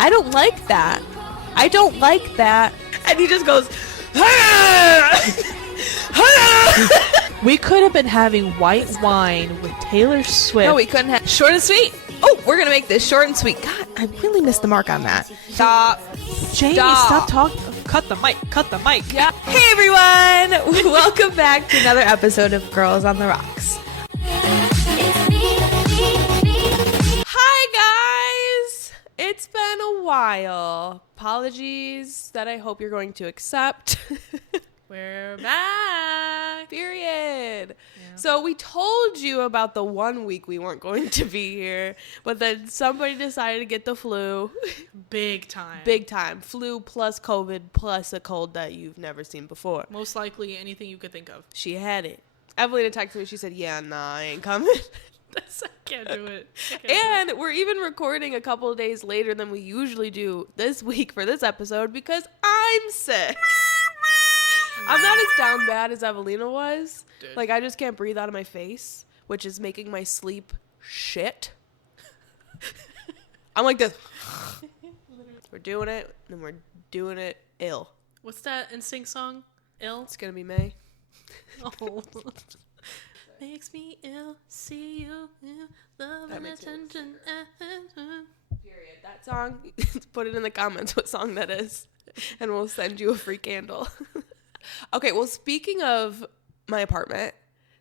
I don't like that. I don't like that. And he just goes, We could have been having white wine with Taylor Swift. No, we couldn't have. Short and sweet. Oh, we're going to make this short and sweet. God, I really missed the mark on that. Stop. Jamie, stop talking. Cut the mic. Cut the mic. Yeah. Hey, everyone. Welcome back to another episode of Girls on the Rocks. Hi, guys. It's been a while. Apologies that I hope you're going to accept. We're back. Period. Yeah. So we told you about the 1 week we weren't going to be here, but then somebody decided to get the flu. Big time. Big time. Flu plus COVID plus a cold that you've never seen before. Most likely anything you could think of. She had it. Evelina texted me. She said, yeah, nah, I ain't coming. I can't do it. And we're even recording a couple of days later than we usually do this week for this episode because I'm sick. I'm not as down bad as Evelina was. Dude. Like, I just can't breathe out of my face, which is making my sleep shit. I'm like this. We're doing it, and we're doing it ill. What's that NSYNC song? Ill? It's going to be May. Oh. Makes me ill, see you, love and attention. Period. That song, put it in the comments what song that is, and we'll send you a free candle. Okay, well, speaking of my apartment,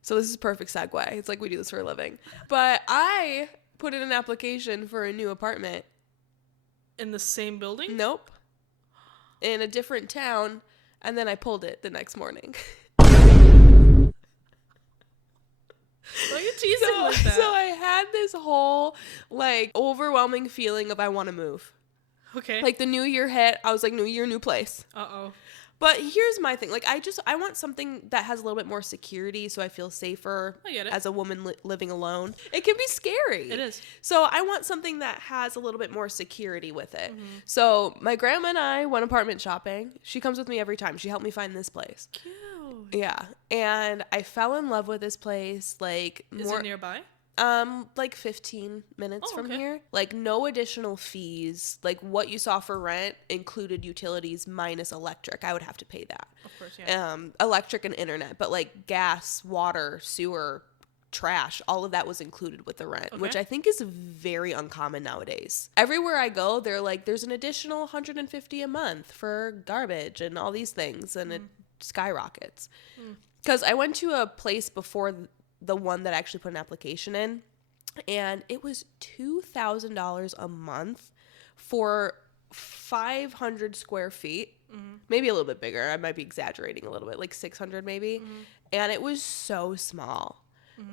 so this is a perfect segue. It's like we do this for a living. But I put in an application for a new apartment. In the same building? Nope. In a different town, and then I pulled it the next morning. Why are you teasing like that? So I had this whole, like, overwhelming feeling of I want to move. Okay. Like, the new year hit, I was like, new year, new place. Uh-oh. But here's my thing. Like, I want something that has a little bit more security so I feel safer I get it. as a woman living alone. It can be scary. It is. So I want something that has a little bit more security with it. Mm-hmm. So my grandma and I went apartment shopping. She comes with me every time. She helped me find this place. Cute. Yeah. And I fell in love with this place. Like, Is it nearby? Like 15 minutes from okay. here. Like, no additional fees. Like, what you saw for rent included utilities minus electric. I would have to pay that. Of course, yeah. Electric and internet, but like gas, water, sewer, trash, all of that was included with the rent, which I think is very uncommon nowadays. Everywhere I go, they're like, there's an additional $150 a month for garbage and all these things, and it skyrockets. Because I went to a place before the one that I actually put an application in, and it was $2,000 a month for 500 square feet, maybe a little bit bigger. I might be exaggerating a little bit, like 600 maybe. And it was so small.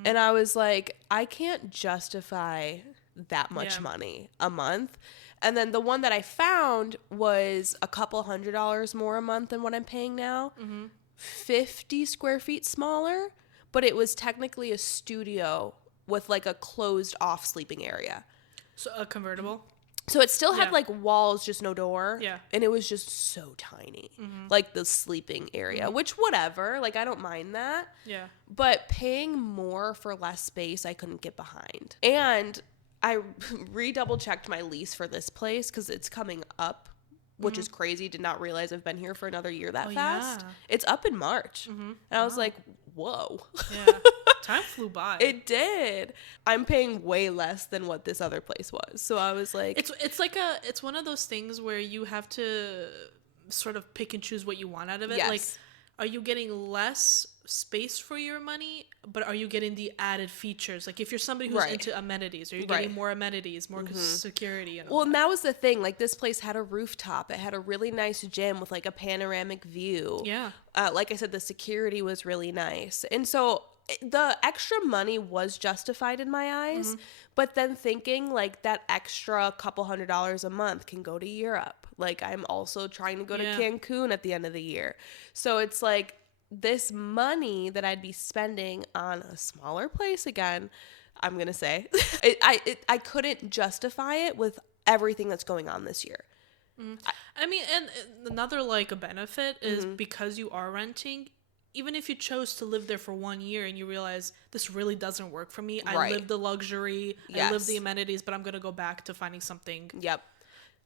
And I was like, I can't justify that much money a month. And then the one that I found was a couple $100 more a month than what I'm paying now. 50 square feet smaller. But it was technically a studio with like a closed off sleeping area. So a convertible? So it still had like walls, just no door. Yeah. And it was just so tiny. Like the sleeping area, which whatever, like I don't mind that. Yeah. But paying more for less space, I couldn't get behind. And I redouble checked my lease for this place because it's coming up, which is crazy. Did not realize I've been here for another year that fast. Yeah. It's up in March. And I was like, whoa. Yeah. Time flew by. It did. I'm paying way less than what this other place was. So I was like, it's one of those things where you have to sort of pick and choose what you want out of it. Yes. Like, are you getting less space for your money, but are you getting the added features? Like, if you're somebody who's into amenities, are you getting more amenities, more security? And all and that was the thing. Like, this place had a rooftop. It had a really nice gym with like a panoramic view. Yeah. Like I said, the security was really nice. And so the extra money was justified in my eyes. But then thinking like that extra couple $100 a month can go to Europe. Like, I'm also trying to go to Cancun at the end of the year. So it's like this money that I'd be spending on a smaller place again, I'm going to say, I couldn't justify it with everything that's going on this year. I mean, and another like a benefit is because you are renting, even if you chose to live there for 1 year and you realize this really doesn't work for me, I live the luxury, I live the amenities, but I'm going to go back to finding something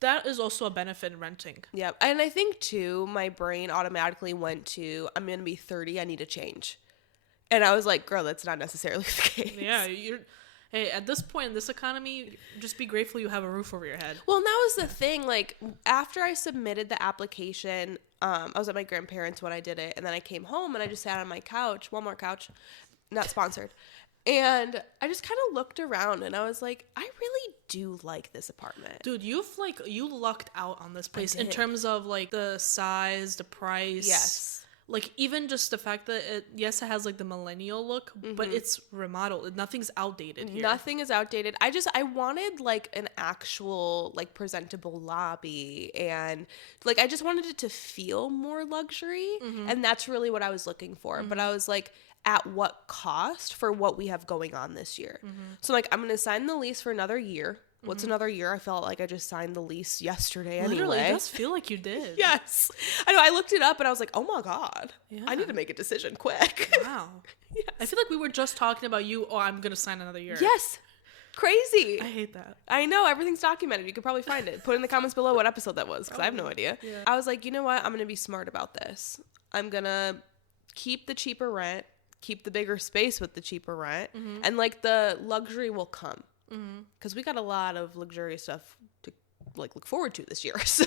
That is also a benefit in renting. Yep. And I think, too, my brain automatically went to, I'm going to be 30, I need to change. And I was like, girl, that's not necessarily the case. Yeah, hey, at this point in this economy, just be grateful you have a roof over your head. Well, and that was the thing. Like, after I submitted the application, I was at my grandparents' when I did it. And then I came home and I just sat on my couch, Walmart couch, not sponsored. And I just kind of looked around and I was like, I really do like this apartment. Dude, you lucked out on this place in terms of like the size, the price. Yes. Like even just the fact that it has like the millennial look, but it's remodeled. Nothing's outdated here. Nothing is outdated. I wanted like an actual like presentable lobby, and like I just wanted it to feel more luxury. And that's really what I was looking for. But I was like, at what cost for what we have going on this year? So like, I'm going to sign the lease for another year. What's another year? I felt like I just signed the lease yesterday anyway. Literally, it does feel like you did. Yes. I know. I looked it up and I was like, oh my God. Yeah. I need to make a decision quick. Wow. Yes. I feel like we were just talking about I'm going to sign another year. Yes. Crazy. I hate that. I know. Everything's documented. You could probably find it. Put in the comments below what episode that was, because I have no idea. Yeah. I was like, you know what? I'm going to be smart about this. I'm going to keep the cheaper rent, keep the bigger space with the cheaper rent, and like the luxury will come. Because we got a lot of luxurious stuff to like look forward to this year. So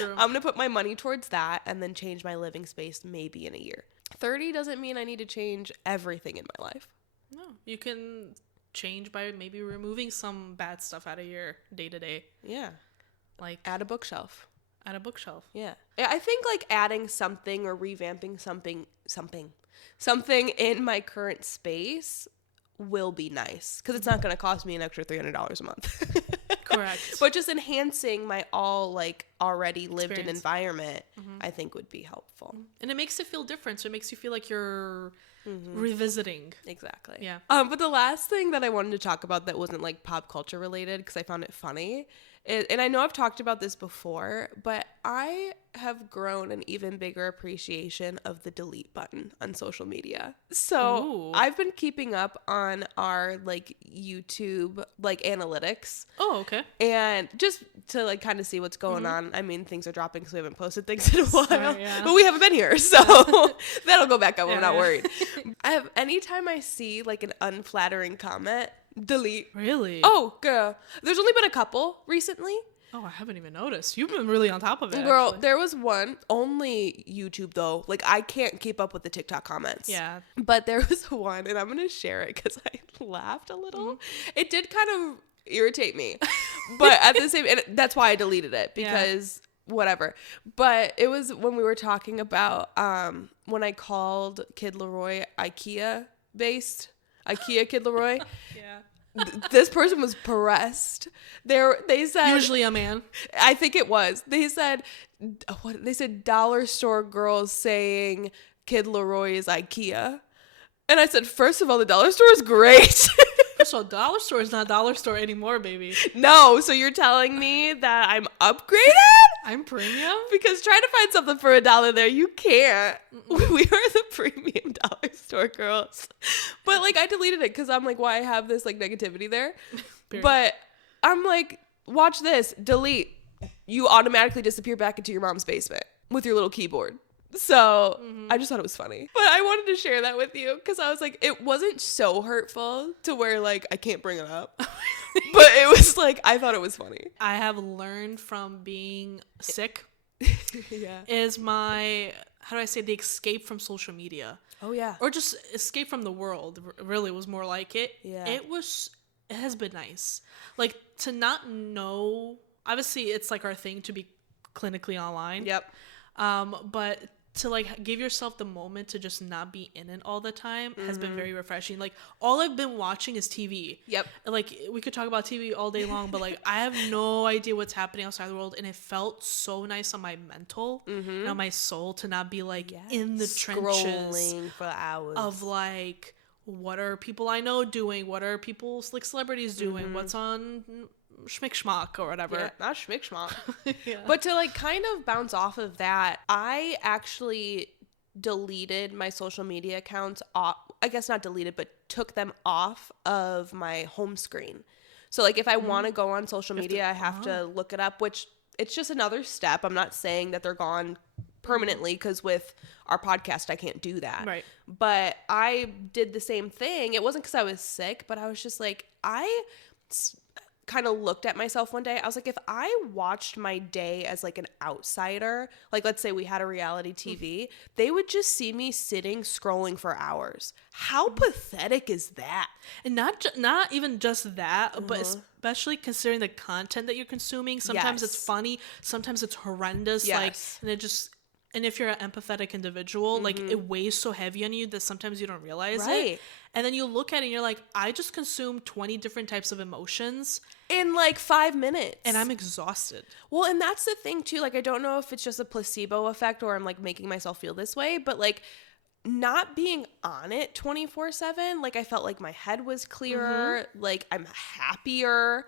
I'm going to put my money towards that and then change my living space maybe in a year. 30 doesn't mean I need to change everything in my life. No, you can change by maybe removing some bad stuff out of your day-to-day. Yeah. Like add a bookshelf. Add a bookshelf. Yeah. I think like adding something or revamping something in my current space will be nice, because it's not going to cost me an extra $300 a month. Correct. But just enhancing my already lived in environment, I think would be helpful. And it makes it feel different. So it makes you feel like you're revisiting. Exactly. Yeah. But the last thing that I wanted to talk about that wasn't like pop culture related, because I found it funny, and I know I've talked about this before, but I have grown an even bigger appreciation of the delete button on social media. So I've been keeping up on our like YouTube like analytics. Oh, okay. And just to like kind of see what's going on. I mean, things are dropping because we haven't posted things in a while, but we haven't been here, so that'll go back up. I'm not worried. Anytime I see like an unflattering comment, delete. Really? Oh, girl. There's only been a couple recently. Oh, I haven't even noticed. You've been really on top of it. Girl, actually. There was one, only YouTube though. Like, I can't keep up with the TikTok comments. Yeah. But there was one, and I'm going to share it because I laughed a little. It did kind of irritate me. But at the same, and that's why I deleted it, because whatever. But it was when we were talking about when I called Kid Leroy IKEA-based. IKEA Kid Leroy. Yeah. This person was pressed. They said, usually a man. I think it was. They said dollar store girls saying Kid Leroy is IKEA. And I said, first of all, the dollar store is great. First of all, dollar store is not dollar store anymore, baby. No, so you're telling me that I'm upgraded? I'm premium? Because trying to find something for $1 there, you can't. We are the premium dollar store girls. But like, I deleted it because I'm like, why I have this like negativity there? Period. But I'm like, watch this, delete. You automatically disappear back into your mom's basement with your little keyboard. So I just thought it was funny. But I wanted to share that with you because I was like, it wasn't so hurtful to where like I can't bring it up. But it was like, I thought it was funny. I have learned from being sick yeah. is my, how do I say, the escape from social media. Oh, yeah. Or just escape from the world, really was more like it. Yeah. It has been nice. Like, to not know, obviously it's like our thing to be clinically online. Yep. But to like give yourself the moment to just not be in it all the time has been very refreshing. Like, all I've been watching is TV. Yep. Like, we could talk about TV all day long, but like, I have no idea what's happening outside the world, and it felt so nice on my mental and on my soul to not be like in the trenches scrolling for hours of like, what are people I know doing? What are people like celebrities doing? What's on schmick-schmock or whatever. Yeah, not schmick-schmock. Yeah. But to like kind of bounce off of that, I actually deleted my social media accounts off. I guess not deleted, but took them off of my home screen. So like if I want to go on social media, I have to look it up, which it's just another step. I'm not saying that they're gone permanently, because with our podcast I can't do that. Right. But I did the same thing. It wasn't because I was sick, but I was just like, I kind of looked at myself one day. I was like, if I watched my day as like an outsider, like let's say we had a reality TV, they would just see me sitting scrolling for hours. How pathetic is that? And not even just that, but especially considering the content that you're consuming. Sometimes it's funny, sometimes it's horrendous. Like, and if you're an empathetic individual, like it weighs so heavy on you that sometimes you don't realize it. And then you look at it and you're like, I just consumed 20 different types of emotions in like 5 minutes. And I'm exhausted. Well, and that's the thing too. Like, I don't know if it's just a placebo effect or I'm like making myself feel this way, but like not being on it 24/7, like I felt like my head was clearer, like I'm happier.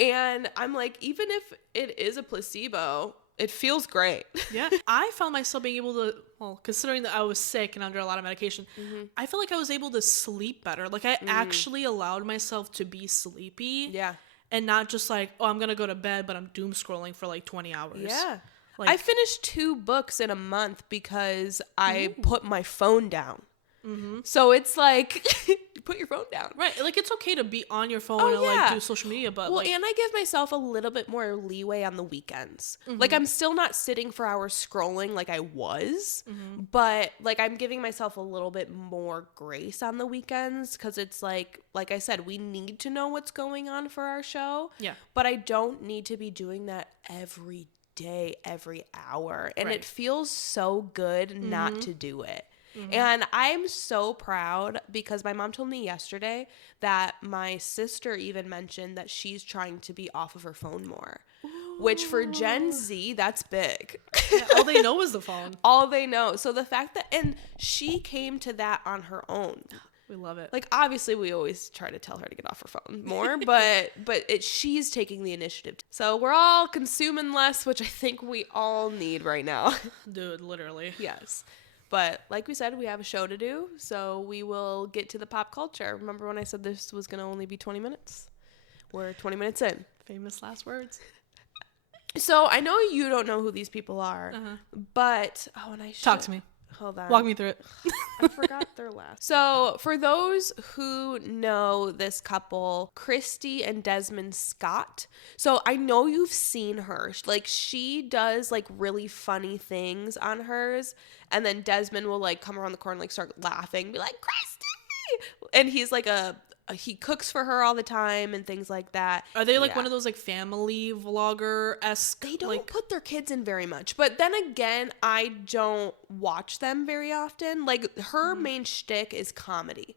And I'm like, even if it is a placebo, it feels great. Yeah. I found myself being able to, well, considering that I was sick and under a lot of medication, I feel like I was able to sleep better. Like I actually allowed myself to be sleepy. Yeah. And not just like, oh, I'm going to go to bed, but I'm doom scrolling for like 20 hours. Yeah. Like, I finished 2 books in a month because I put my phone down. So it's like, put your phone down. Right. Like, it's okay to be on your phone and like do social media, but like, and I give myself a little bit more leeway on the weekends. Like, I'm still not sitting for hours scrolling like I was, but like I'm giving myself a little bit more grace on the weekends, because it's like I said, we need to know what's going on for our show. Yeah. But I don't need to be doing that every day, every hour. And it feels so good not to do it. And I'm so proud, because my mom told me yesterday that my sister even mentioned that she's trying to be off of her phone more. Ooh. Which for Gen Z, that's big. Yeah, all they know is the phone. All they know. So the fact that, and she came to that on her own. We love it. Like, obviously we always try to tell her to get off her phone more, but she's taking the initiative. So we're all consuming less, which I think we all need right now. Dude, literally. Yes. But like we said, we have a show to do, so we will get to the pop culture. Remember when I said this was going to only be 20 minutes? We're 20 minutes in. Famous last words. So I know you don't know who these people are, but... Oh, and I should... Talk to me. Hold on. Walk me through it. I forgot their last. So for those who know this couple, Christy and Desmond Scott. So I know you've seen her. Like, she does like really funny things on hers. And then Desmond will like come around the corner, like start laughing, be like, Christy! And he's like he cooks for her all the time and things like that. Are they like one of those like family vlogger-esque? They don't put their kids in very much. But then again, I don't watch them very often. Like, her main shtick is comedy.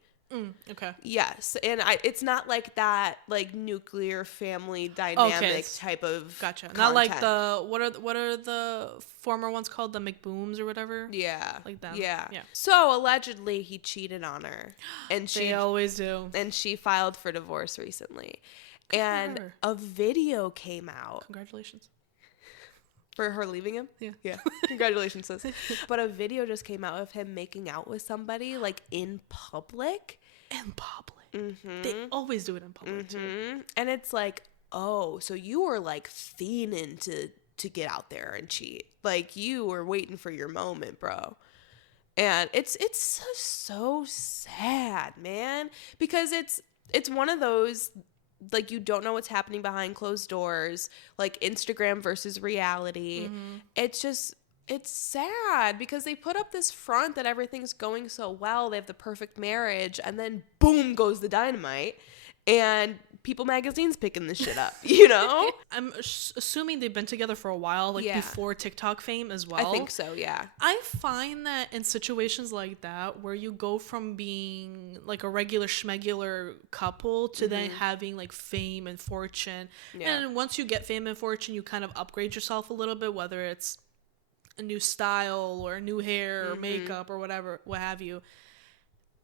Okay. Yes. And it's not like that like nuclear family dynamic type of content. Not like the what are the former ones called, the McBooms or whatever? Yeah. Like them. Yeah. So allegedly he cheated on her. And they always do. And she filed for divorce recently. And a video came out. Congratulations. For her leaving him? Yeah. Congratulations, sis. But a video just came out of him making out with somebody, like, in public. In public. They always do it in public, too. And it's like, oh, so you were, like, fiending to get out there and cheat. Like, you were waiting for your moment, bro. And it's so sad, man. Because it's one of those... like, you don't know what's happening behind closed doors, like Instagram versus reality. It's sad because they put up this front that everything's going so well. They have the perfect marriage, and then boom goes the dynamite, and People Magazine's picking this shit up, you know? I'm assuming they've been together for a while, like before TikTok fame as well. I think so, yeah. I find that in situations like that, where you go from being like a regular schmegular couple to then having like fame and fortune. Yeah. And once you get fame and fortune, you kind of upgrade yourself a little bit, whether it's a new style or new hair or makeup or whatever, what have you.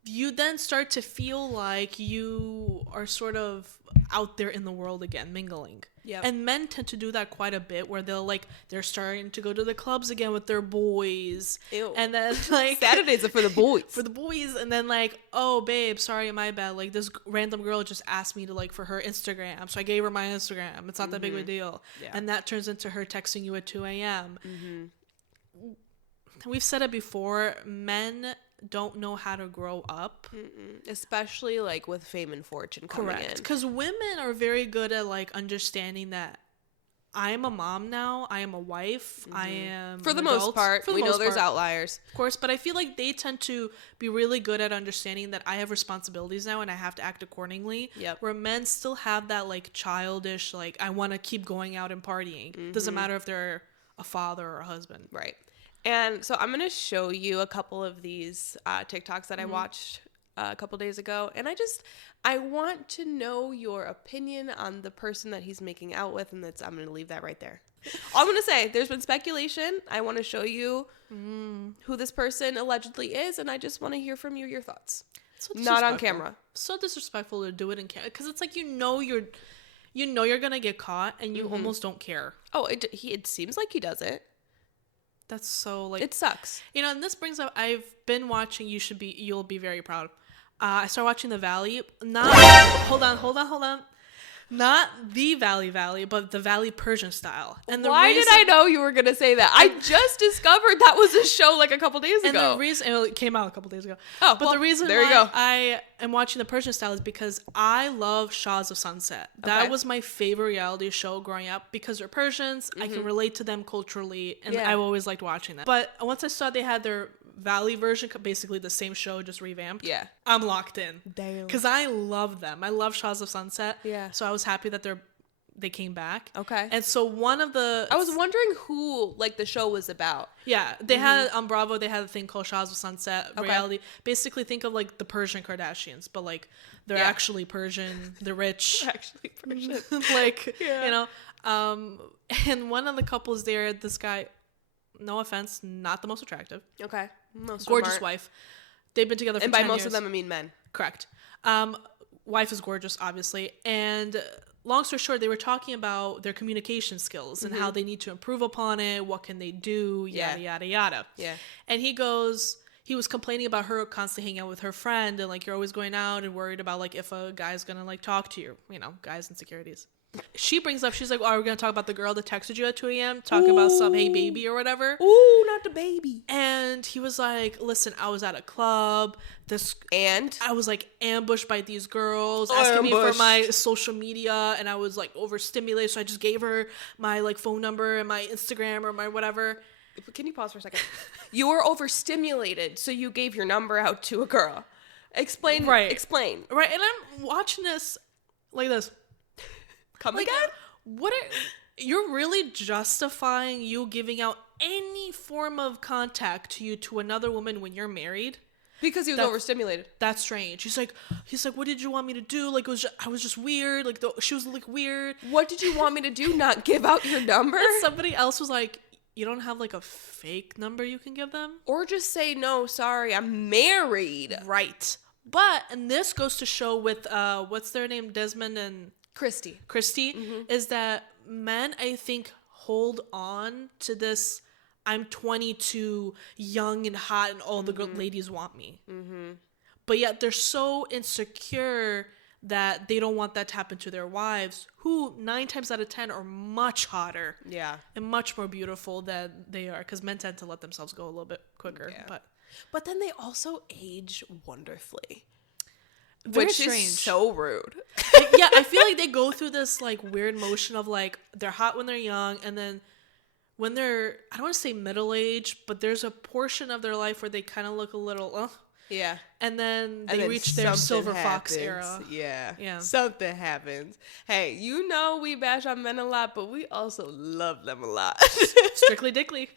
you then start to feel like you are sort of out there in the world again, mingling. Yeah. And men tend to do that quite a bit, where they're starting to go to the clubs again with their boys. Ew. And then Saturdays are for the boys. For the boys. And then oh babe, sorry, my bad. This random girl just asked me to for her Instagram. So I gave her my Instagram. It's not that big of a deal. Yeah. And that turns into her texting you at 2 a.m. We've said it before, men don't know how to grow up. Especially with fame and fortune coming in. Because women are very good at understanding that I am a mom now, I am a wife, I am for the most part. We know there's outliers, of course, but I feel like they tend to be really good at understanding that I have responsibilities now and I have to act accordingly. Yep. Where men still have that childish I want to keep going out and partying. Doesn't matter if they're a father or a husband. Right. And so I'm going to show you a couple of these TikToks that I watched a couple days ago. And I want to know your opinion on the person that he's making out with. And I'm going to leave that right there. All I'm going to say, there's been speculation. I want to show you who this person allegedly is. And I just want to hear from you your thoughts. So not on camera. So disrespectful to do it in camera. Because it's you're going to get caught and you almost don't care. Oh, it seems like he doesn't. That's so it sucks. And this brings up, I've been watching You'll Be Very Proud. I started watching The Valley. Hold on. Not the Valley, but the Valley Persian style. And why did I know you were going to say that? I just discovered that was a show a couple days ago. And the reason, it came out a couple days ago. Oh, but the reason why I am watching the Persian style is because I love Shahs of Sunset. That was my favorite reality show growing up because they're Persians. I can relate to them culturally, and I've always liked watching them. But once I saw they had their Valley version, basically the same show, just revamped. Yeah. I'm locked in. Damn. Because I love them. I love Shahs of Sunset. Yeah. So I was happy that they came back. Okay. And so I was wondering who the show was about. Yeah. They had on Bravo, they had a thing called Shahs of Sunset reality. Basically think of the Persian Kardashians, but they're actually Persian. They're rich. They're actually Persian. And one of the couples there, this guy, no offense, not the most attractive. Okay. Gorgeous wife. They've been together for 10 years. And by most of them, I mean men. Correct. Wife is gorgeous, obviously. And long story short, they were talking about their communication skills and how they need to improve upon it. What can they do? Yada, yada, yada. Yeah. And he was complaining about her constantly hanging out with her friend and you're always going out and worried about if a guy's going to talk to you. Guys' insecurities. She brings up, she's like, oh, we're going to talk about the girl that texted you at 2 a.m. Talk about some hey baby or whatever. Ooh, not the baby. And he was like, listen, I was at a club. And I was ambushed by these girls asking me for my social media. And I was overstimulated. So I just gave her my phone number and my Instagram or my whatever. Can you pause for a second? You were overstimulated. So you gave your number out to a girl. Explain. Right. Explain. Right. And I'm watching this like this. Come again? You're really justifying you giving out any form of contact to another woman when you're married? Because he was overstimulated. That's strange. He's like, what did you want me to do? I was just weird. She was weird. What did you want me to do? Not give out your number? And somebody else was like, you don't have a fake number you can give them? Or just say, no, sorry, I'm married. Right. But, and this goes to show with, what's their name? Desmond and Christy, is that men, I think, hold on to this, I'm 22, young and hot, and all the ladies want me. But yet they're so insecure that they don't want that to happen to their wives, who 9 times out of 10 are much hotter and much more beautiful than they are, because men tend to let themselves go a little bit quicker. Yeah. But then they also age wonderfully. Very Which strange. Is so rude. Yeah, I feel like they go through this weird motion of they're hot when they're young, and then when they're, I don't want to say middle age, but there's a portion of their life where they kind of look a little yeah, and then they reach their silver fox era. Yeah, something happens. Hey, we bash on men a lot, but we also love them a lot. Strictly dickly.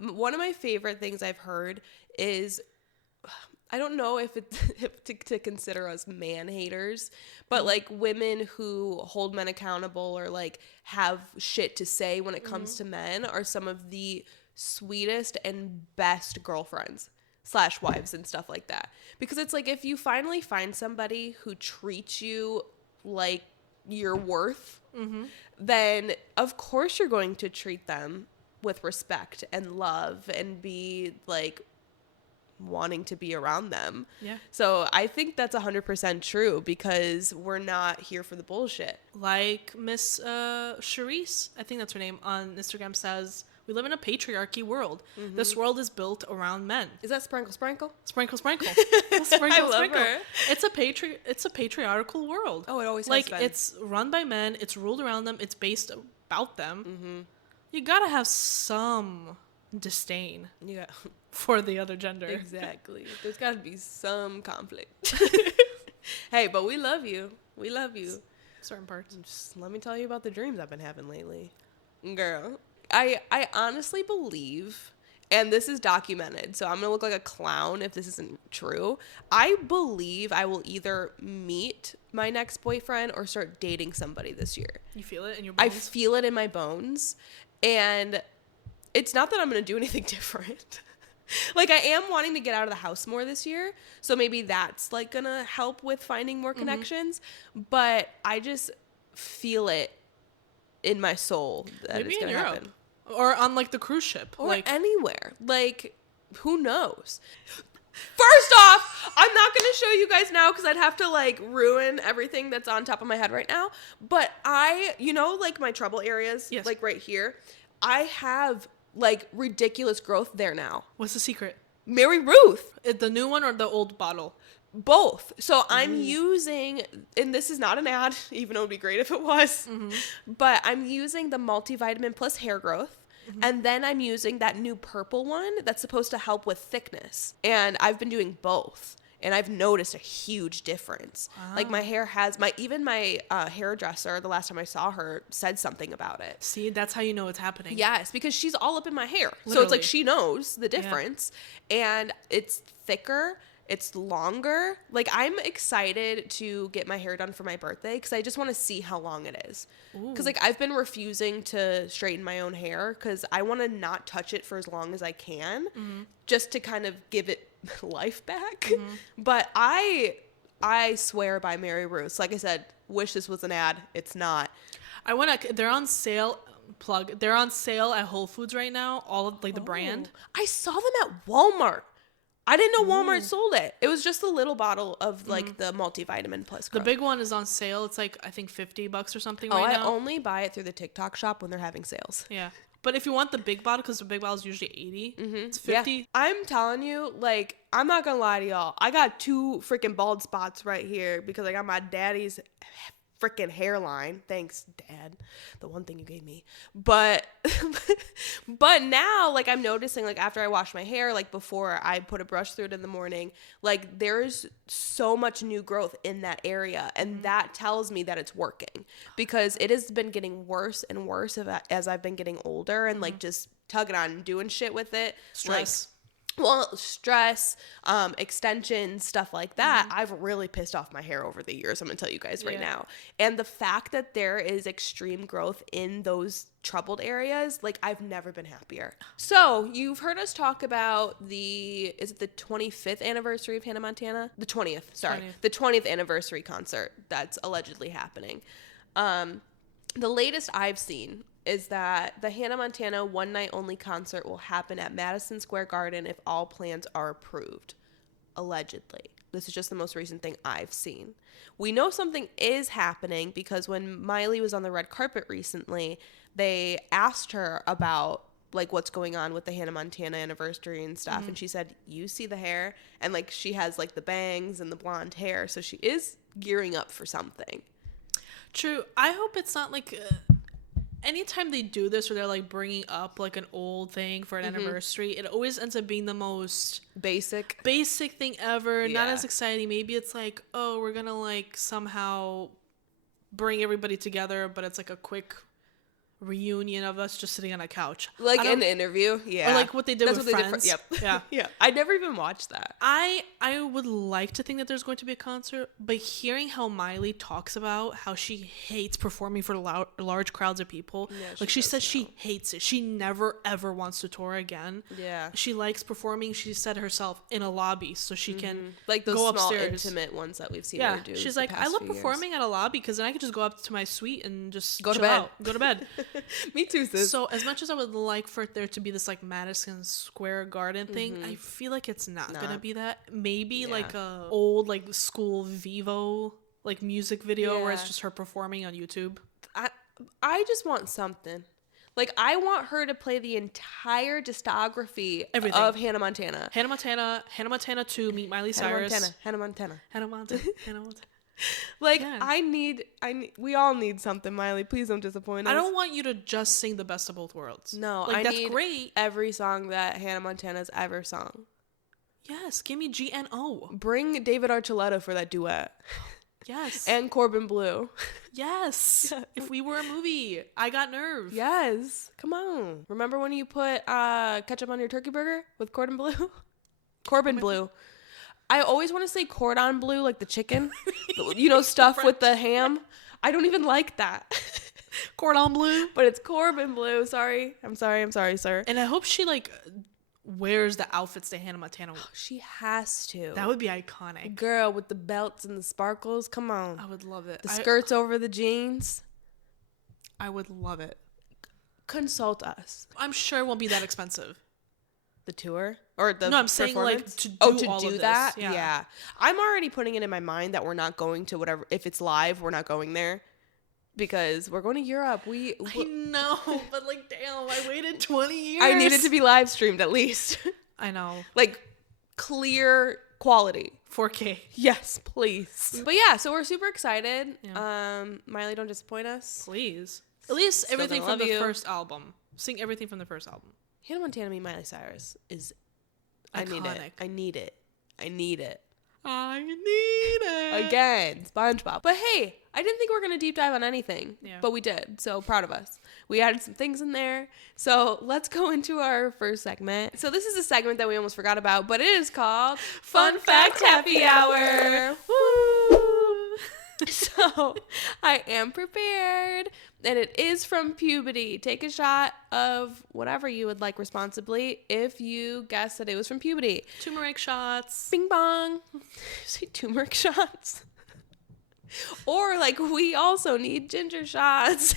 One of my favorite things I've heard is, I don't know if to consider us man haters, but women who hold men accountable or have shit to say when it comes to men are some of the sweetest and best girlfriends. / wives and stuff like that. Because it's like, if you finally find somebody who treats you like your worth, then of course you're going to treat them with respect and love and be like wanting to be around them. Yeah. So I think that's 100% true, because we're not here for the bullshit. Like Miss Charisse, I think that's her name, on Instagram says, we live in a patriarchy world. This world is built around men. Is that Sprinkle? Sprinkle. Sprinkle, I love her. It's a patriarchal world. Oh, it always like, has been. It's run by men. It's ruled around them. It's based about them. You gotta have some disdain for the other gender. Exactly. There's gotta be some conflict. Hey, but we love you. We love you. Certain parts. Just let me tell you about the dreams I've been having lately. Girl, I honestly believe, and this is documented, so I'm gonna look like a clown if this isn't true. I believe I will either meet my next boyfriend or start dating somebody this year. You feel it in your bones? I feel it in my bones. And it's not that I'm going to do anything different. Like, I am wanting to get out of the house more this year. So maybe that's like going to help with finding more connections. But I just feel it in my soul that maybe it's going to happen. Or on like the cruise ship. Or like anywhere. Like, who knows? First off, I'm not going to show you guys now because I'd have to like ruin everything that's on top of my head right now. But like my trouble areas, like right here, I have like ridiculous growth there now. What's the secret? Mary Ruth. The new one or the old bottle? Both. So I'm using, and this is not an ad, even though it would be great if it was, but I'm using the multivitamin plus hair growth. And then I'm using that new purple one that's supposed to help with thickness. And I've been doing both. And I've noticed a huge difference. Wow. Like my hair has, my hairdresser, the last time I saw her, said something about it. See, that's how you know it's happening. Yes, because she's all up in my hair. Literally. So it's like she knows the difference. Yeah. And it's thicker. It's longer. Like, I'm excited to get my hair done for my birthday because I just want to see how long it is. Because, like, I've been refusing to straighten my own hair because I want to not touch it for as long as I can just to kind of give it life back. But I swear by Mary Ruth. Like I said, wish this was an ad. It's not. They're on sale. They're on sale at Whole Foods right now. All of, like, the brand. I saw them at Walmart. I didn't know Walmart sold it. It was just a little bottle of, like, the multivitamin plus growth. The big one is on sale. It's, like, I think $50 or something right now. I only buy it through the TikTok shop when they're having sales. Yeah. But if you want the big bottle, because the big bottle is usually $80, it's $50. Yeah. I'm telling you, like, I'm not going to lie to y'all. I got 2 freaking bald spots right here because I got my daddy's freaking hairline. Thanks, Dad. The one thing you gave me. But now, like, I'm noticing, like, after I wash my hair, like, before I put a brush through it in the morning, like, there's so much new growth in that area. And that tells me that it's working because it has been getting worse and worse as I've been getting older and, like, just tugging on and doing shit with it. Stress. Stress, extensions, stuff like that. I've really pissed off my hair over the years. I'm going to tell you guys right now. And the fact that there is extreme growth in those troubled areas, like, I've never been happier. So you've heard us talk about is it the 25th anniversary of Hannah Montana? The 20th, sorry. 20th. The 20th anniversary concert that's allegedly happening. The latest I've seen is that the Hannah Montana one night only concert will happen at Madison Square Garden if all plans are approved. Allegedly. This is just the most recent thing I've seen. We know something is happening because when Miley was on the red carpet recently, they asked her about, like, what's going on with the Hannah Montana anniversary and stuff. And she said, you see the hair? And, like, she has, like, the bangs and the blonde hair. So she is gearing up for something. True. I hope it's not, like... anytime they do this or they're, like, bringing up, like, an old thing for an anniversary, it always ends up being the most basic thing ever. Not as exciting. Maybe it's like, oh, we're gonna, like, somehow bring everybody together, but it's like a quick reunion of us just sitting on a couch. Like an interview? Yeah. Or like what they did with Friends. Yep. Yeah. Yeah. I never even watched that. I would like to think that there's going to be a concert, but hearing how Miley talks about how she hates performing for large crowds of people, she says she hates it. She never ever wants to tour again. Yeah. She likes performing, she said herself, in a lobby so she can like those go small upstairs. Intimate ones that we've seen her do. She's like, I love performing at a lobby because then I can just go up to my suite and just go to bed. Me too, sis. So as much as I would like for there to be this like Madison Square Garden thing, I feel like it's not gonna be that. Maybe like a old like school Vivo like music video where it's just her performing on YouTube. I just want something. Like, I want her to play the entire discography of Hannah Montana. Hannah Montana 2, Meet Miley Cyrus. Hannah Montana. Like, yeah. We all need something, Miley. Please don't disappoint us. I don't want you to just sing the best of both worlds. No, like, that's need great. Every song that Hannah Montana's ever sung. Yes, give me GNO. Bring David Archuleta for that duet. Yes. And Corbin Bleu. Yes. If we were a movie, I Got Nerve. Yes. Come on. Remember when you put ketchup on your turkey burger with Corbin Bleu? Corbin Bleu. I always want to say cordon bleu, like the chicken. Stuff with the ham. I don't even like that. Cordon bleu. But it's Corbin Bleu. Sorry. I'm sorry, sir. And I hope she, wears the outfits that Hannah Montana wore. She has to. That would be iconic. Girl with the belts and the sparkles. Come on. I would love it. The skirts over the jeans. I would love it. Consult us. I'm sure it won't be that expensive. The tour? Or the No, I'm saying to do that? Yeah. Yeah. I'm already putting it in my mind that we're not going to whatever. If it's live, we're not going there. Because we're going to Europe. I know, but damn, I waited 20 years. I need it to be live streamed at least. I know. Clear quality. 4K. Yes, please. But yeah, so we're super excited. Yeah. Miley, don't disappoint us. Please. At least everything from the first album. Sing everything from the first album. Hannah Montana meet Miley Cyrus is iconic. I need it. Again, SpongeBob. But hey, I didn't think we were going to deep dive on anything, but we did. So proud of us. We added some things in there. So let's go into our first segment. So this is a segment that we almost forgot about, but it is called Fun Fact Happy Hour. Woo! So I am prepared, and it is from puberty. Take a shot of whatever you would like responsibly if you guess that it was from puberty. Turmeric shots. Bing bong. Say turmeric shots. Or we also need ginger shots.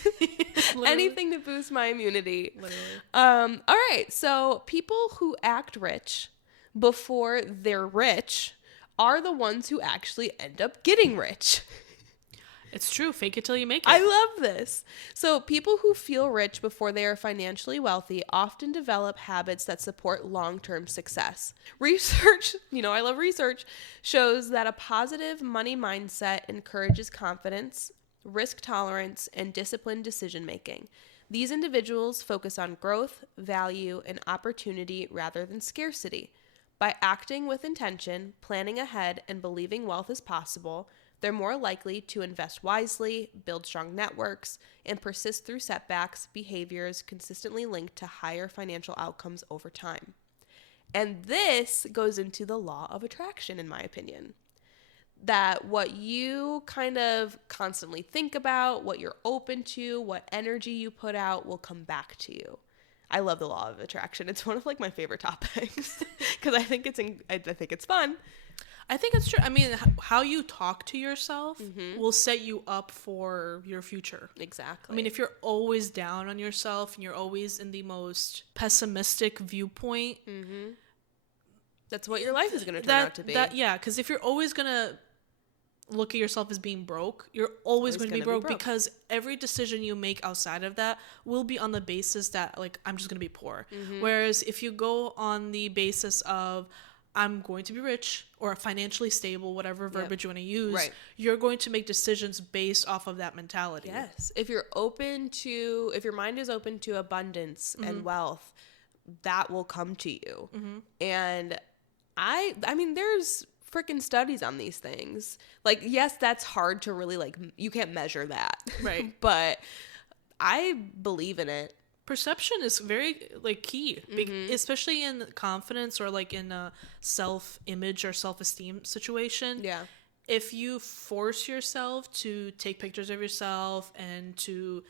Anything to boost my immunity. Literally. All right. So people who act rich before they're rich are the ones who actually end up getting rich. It's true. Fake it till you make it. I love this. So people who feel rich before they are financially wealthy often develop habits that support long-term success. Research, I love research, shows that a positive money mindset encourages confidence, risk tolerance, and disciplined decision-making. These individuals focus on growth, value, and opportunity rather than scarcity. By acting with intention, planning ahead, and believing wealth is possible, they're more likely to invest wisely, build strong networks, and persist through setbacks, behaviors consistently linked to higher financial outcomes over time. And this goes into the law of attraction, in my opinion. That what you kind of constantly think about, what you're open to, what energy you put out will come back to you. I love the law of attraction. It's one of my favorite topics because I think it's fun. I think it's true. I mean, how you talk to yourself will set you up for your future. Exactly. I mean, if you're always down on yourself and you're always in the most pessimistic viewpoint, that's what your life is going to turn out to be. Because if you're always going to look at yourself as being broke, you're always going to be broke because every decision you make outside of that will be on the basis that, I'm just going to be poor. Whereas if you go on the basis of, I'm going to be rich or financially stable, whatever verbiage you want to use, you're going to make decisions based off of that mentality. Yes. If your mind is open to abundance and wealth, that will come to you. And I mean, there's freaking studies on these things. Yes, that's hard to really you can't measure that. Right. But I believe in it. Perception is very like key, especially in confidence or like in a self-image or self-esteem situation. Yeah. If you force yourself to take pictures of yourself and to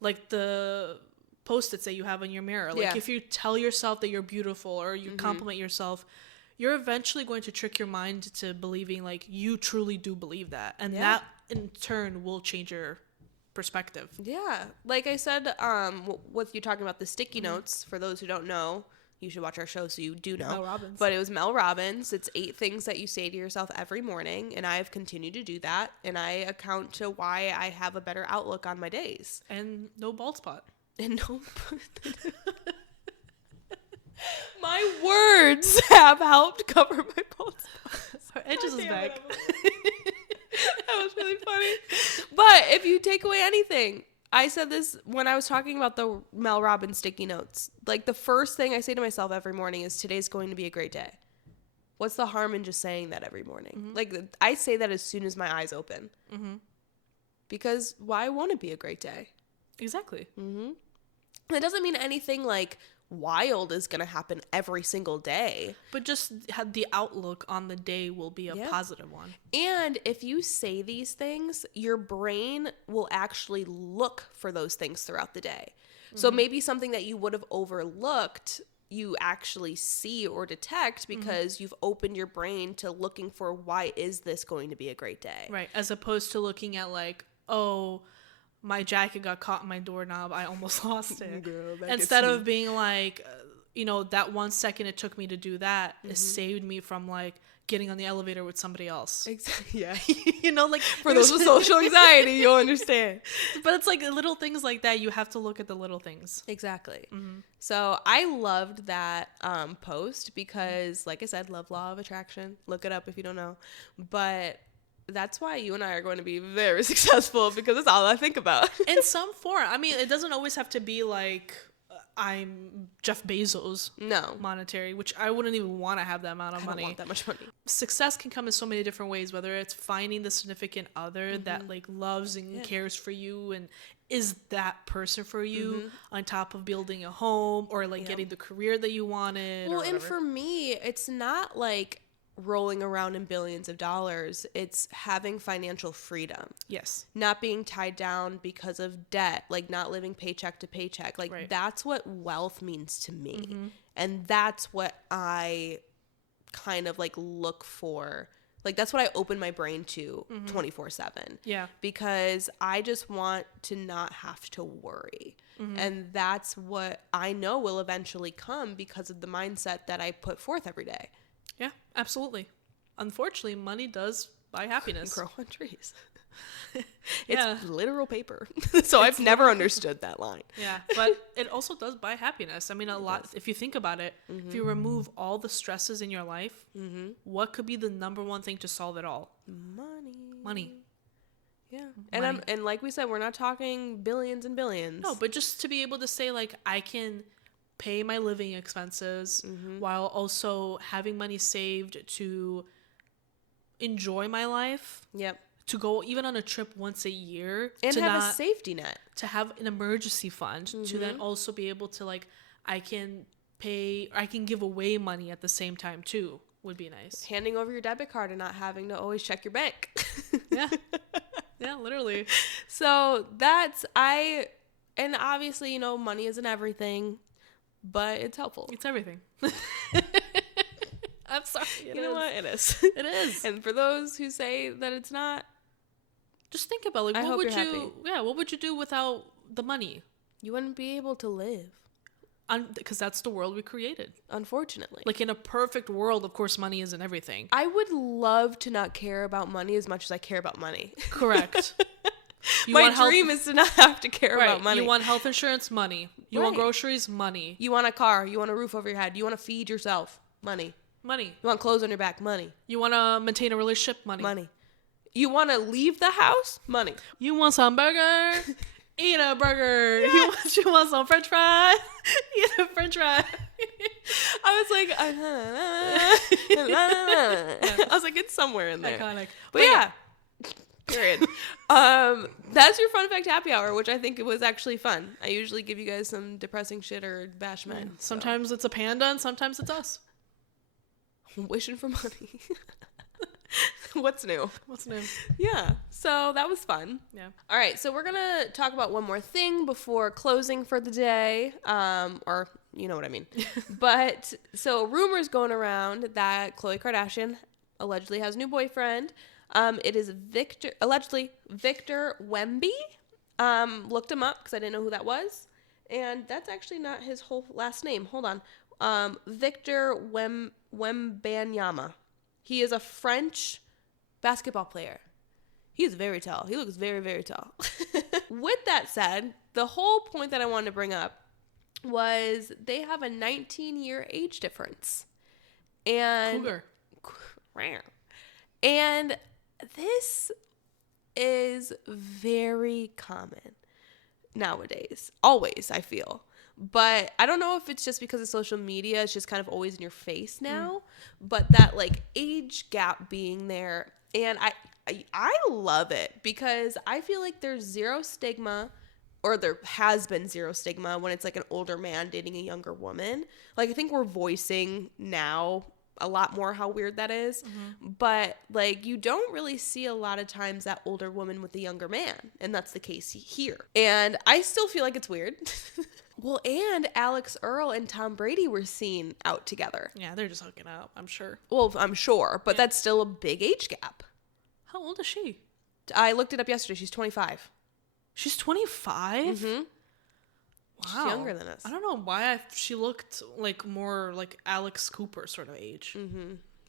like the post-its that you have in your mirror, like if you tell yourself that you're beautiful or you compliment yourself, you're eventually going to trick your mind to believing like you truly do believe that, and that in turn will change your perspective. Yeah, like I said, with you talking about the sticky notes, for those who don't know, you should watch our show so you do know. Mel Robbins. But it was Mel Robbins. It's 8 things that you say to yourself every morning, and I have continued to do that, and I account to why I have a better outlook on my days. And no bald spot. And no my words have helped cover my bald spots. Her edges is back. That was really funny. But if you take away anything, I said this when I was talking about the Mel Robbins sticky notes. Like, the first thing I say to myself every morning is, today's going to be a great day. What's the harm in just saying that every morning? Like, I say that as soon as my eyes open. Because why won't it be a great day? Exactly. It doesn't mean anything like wild is going to happen every single day, but just have the outlook on the day will be a positive one. And if you say these things, your brain will actually look for those things throughout the day. So maybe something that you would have overlooked, you actually see or detect because you've opened your brain to looking for, why is this going to be a great day? Right. As opposed to looking at like, oh, my jacket got caught in my doorknob, I almost lost it. Girl, instead of being like, that 1 second it took me to do that, it saved me from like getting on the elevator with somebody else. Exactly. Yeah. Like for those with social anxiety, you'll understand. But it's like little things like that. You have to look at the little things. Exactly. So I loved that post because, like I said, love, law of attraction. Look it up if you don't know. But that's why you and I are going to be very successful, because it's all I think about. In some form. I mean, it doesn't always have to be like I'm Jeff Bezos. No. Monetary, which I wouldn't even want to have that amount of money. I don't want that much money. Success can come in so many different ways, whether it's finding the significant other that like loves and cares for you and is that person for you, on top of building a home or like getting the career that you wanted. Well, and for me, it's not like rolling around in billions of dollars. It's having financial freedom. Yes. Not being tied down because of debt, like not living paycheck to paycheck. Like that's what wealth means to me. And that's what I kind of like look for. Like that's what I open my brain to 24/7. Yeah. Because I just want to not have to worry. And that's what I know will eventually come because of the mindset that I put forth every day. Yeah, absolutely. Unfortunately, money does buy happiness. Grow on trees. It's literal paper. So I've never understood that line. Yeah, but it also does buy happiness. I mean, a lot, if you think about it, if you remove all the stresses in your life, what could be the number one thing to solve it all? Money. Yeah. And like we said, we're not talking billions and billions. No, but just to be able to say like, I can pay my living expenses while also having money saved to enjoy my life. Yep. To go even on a trip once a year. And to have a safety net. To have an emergency fund. To then also be able to like, I can pay, or I can give away money at the same time too, would be nice. Handing over your debit card and not having to always check your bank. Yeah. Yeah, literally. So and obviously, money isn't everything. But it's helpful. It's everything. I'm sorry. You know what? It is. It is. And for those who say that it's not, just think about like, what would you do without the money? You wouldn't be able to live. Because that's the world we created. Unfortunately. Like in a perfect world, of course, money isn't everything. I would love to not care about money as much as I care about money. Correct. My dream is to not have to care about money. You want health insurance? Money. You want groceries? Money. You want a car? You want a roof over your head? You want to feed yourself? Money. Money. You want clothes on your back? Money. You want to maintain a relationship? Money. Money. You want to leave the house? Money. You want some burger? Eat a burger. Yeah. You want some french fries? Eat a french fry. I was like, it's somewhere in there. Iconic. But yeah. Period. That's your fun fact happy hour, which I think it was actually fun. I usually give you guys some depressing shit or bash men. Sometimes it's a panda and sometimes it's us. Wishing for money. What's new? Yeah. So that was fun. Yeah. All right. So we're going to talk about one more thing before closing for the day. Or you know what I mean. But so rumors going around that Khloe Kardashian allegedly has a new boyfriend. It is allegedly Victor Wemby. Looked him up because I didn't know who that was. And that's actually not his whole last name. Hold on. Victor Wembanyama. He is a French basketball player. He is very tall. He looks very, very tall. With that said, the whole point that I wanted to bring up was they have a 19-year age difference. And Cougar. And this is very common nowadays. Always, I feel. But I don't know if it's just because of social media. It's just kind of always in your face now. But that like age gap being there. And I love it because I feel like there's zero stigma, or there has been zero stigma when it's like an older man dating a younger woman. Like I think we're voicing now a lot more how weird that is. But like you don't really see a lot of times that older woman with the younger man, and that's the case here. And I still feel like it's weird. Well, and Alex Earl and Tom Brady were seen out together. Yeah, they're just hooking up, I'm sure. Well, I'm sure, but that's still a big age gap. How old is she? I looked it up yesterday. She's 25. She's 25? Mm-hmm. Wow. She's younger than us. I don't know why she looked like more like Alex Cooper sort of age.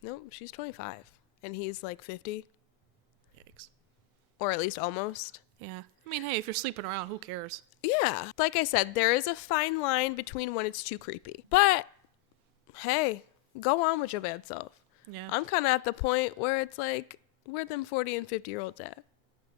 No, she's 25. And he's like 50. Yikes. Or at least almost. Yeah. I mean, hey, if you're sleeping around, who cares? Yeah. Like I said, there is a fine line between when it's too creepy. But, hey, go on with your bad self. Yeah. I'm kind of at the point where it's like, where them 40 and 50-year-olds at?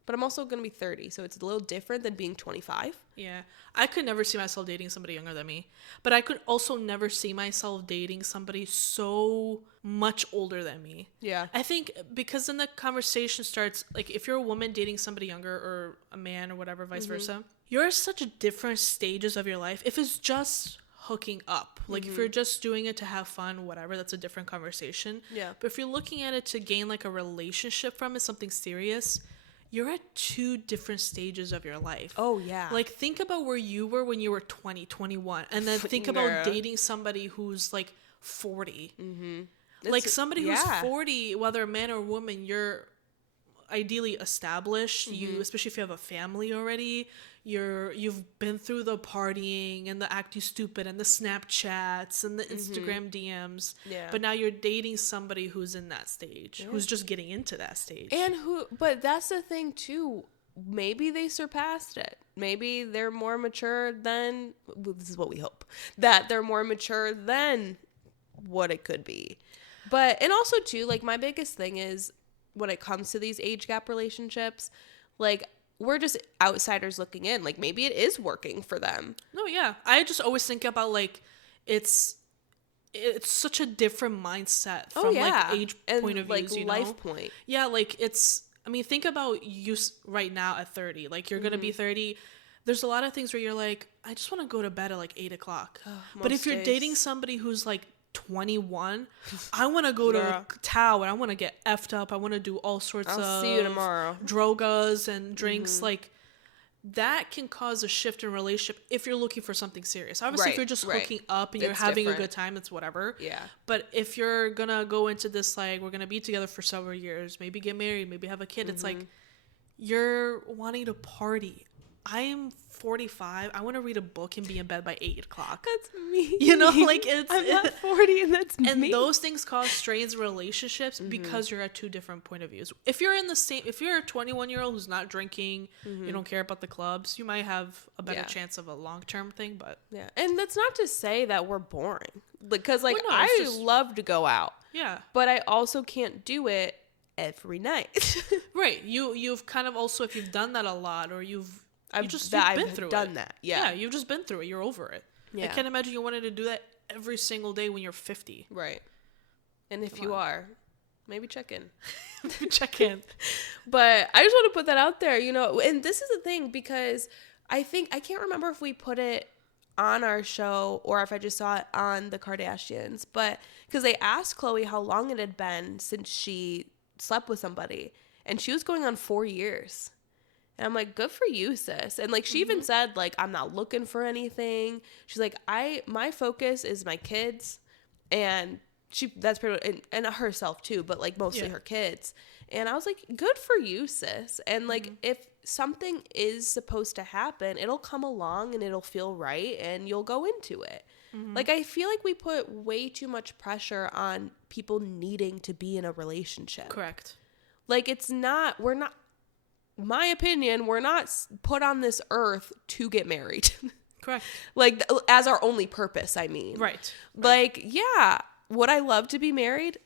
But I'm also going to be 30, so it's a little different than being 25. Yeah. I could never see myself dating somebody younger than me. But I could also never see myself dating somebody so much older than me. Yeah. I think because then the conversation starts, like if you're a woman dating somebody younger or a man or whatever, vice versa, you're at such different stages of your life. If it's just hooking up, like if you're just doing it to have fun, whatever, that's a different conversation. Yeah. But if you're looking at it to gain like a relationship from it, something serious, you're at two different stages of your life. Oh, yeah. Like, think about where you were when you were 20, 21. And then think about dating somebody who's, like, 40. Like, somebody who's 40, whether a man or woman, you're ideally established. You, especially if you have a family already, you've been through the partying and the acting stupid and the Snapchats and the Instagram DMs. Yeah. But now you're dating somebody who's in that stage, who's just getting into that stage. But that's the thing too. Maybe they surpassed it. Maybe they're more mature than, well, this is what we hope, that they're more mature than what it could be. But, and also too, like my biggest thing is when it comes to these age gap relationships, like, we're just outsiders looking in. Like, maybe it is working for them. No, yeah. I just always think about, like, it's such a different mindset from, like, age point of views, you know? Life point. Yeah, like, I mean, think about you right now at 30. Like, you're going to be 30. There's a lot of things where you're like, I just want to go to bed at, like, 8 o'clock. But if you're dating somebody who's, like, 21, I want to go to Tao and I want to get effed up. I want to do all sorts of see you tomorrow. Drogas and drinks. Like, that can cause a shift in relationship if you're looking for something serious. Obviously, if you're just hooking up and you're having a good time, it's whatever. Yeah. But if you're going to go into this, like, we're going to be together for several years, maybe get married, maybe have a kid, it's like, you're wanting to party. I'm 45. I want to read a book and be in bed by 8 o'clock. That's me. You know, like I'm not 40 and that's me. And those things cause strains in relationships because you're at two different point of views. If you're if you're a 21-year-old who's not drinking, you don't care about the clubs, you might have a better chance of a long-term thing, but. Yeah. And that's not to say that we're boring. Because, like, I love to go out. Yeah. But I also can't do it every night. Right. You've kind of also, if you've done that a lot or you've been through it. Yeah, you've just been through it. You're over it. Yeah. I can't imagine you wanted to do that every single day when you're 50. Right. And if you are, Maybe check in. Check in. But I just want to put that out there, you know, and this is the thing, because I can't remember if we put it on our show or if I just saw it on the Kardashians, but because they asked Khloe how long it had been since she slept with somebody, and she was going on 4 years. And I'm like, good for you, sis. And like, she even said, like, I'm not looking for anything. She's like, my focus is my kids, and that's pretty much, and herself too, but like mostly her kids. And I was like, good for you, sis. And like, if something is supposed to happen, it'll come along and it'll feel right and you'll go into it. Like, I feel like we put way too much pressure on people needing to be in a relationship. Correct. Like, we're not, my opinion, we're not put on this earth to get married. Correct. Like, as our only purpose, I mean. Right. Like, yeah, would I love to be married?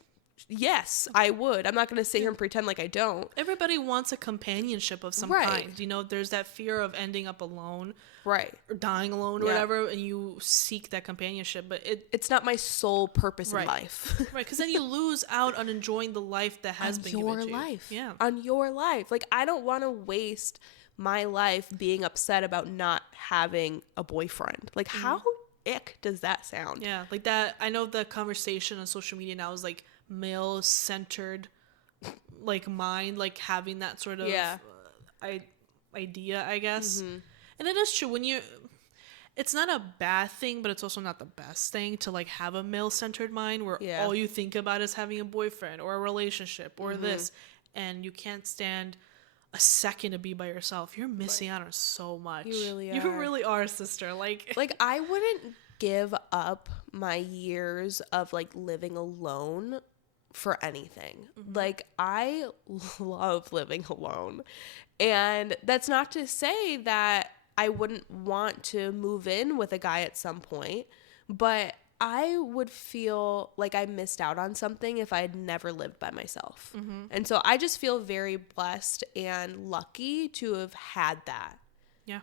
Yes, I would. I'm not going to sit here and pretend like I don't. Everybody wants a companionship of some kind. You know, there's that fear of ending up alone. Right. Or dying alone or whatever, and you seek that companionship. But it's not my sole purpose in life. Right, because then you lose out on enjoying the life that has been given to you. On your life. Yeah. On your life. Like, I don't want to waste my life being upset about not having a boyfriend. Like, how ick does that sound? Yeah, like that. I know the conversation on social media now is like male-centered, like mind, like having that sort of idea, I guess. And it is true when it's not a bad thing, but it's also not the best thing to like have a male-centered mind where all you think about is having a boyfriend or a relationship or this, and you can't stand a second to be by yourself. You're missing out on so much. You really are. You really are, sister. Like I wouldn't give up my years of like living alone for anything. Like, I love living alone. And that's not to say that I wouldn't want to move in with a guy at some point, but I would feel like I missed out on something if I had never lived by myself. And so I just feel very blessed and lucky to have had that. Yeah.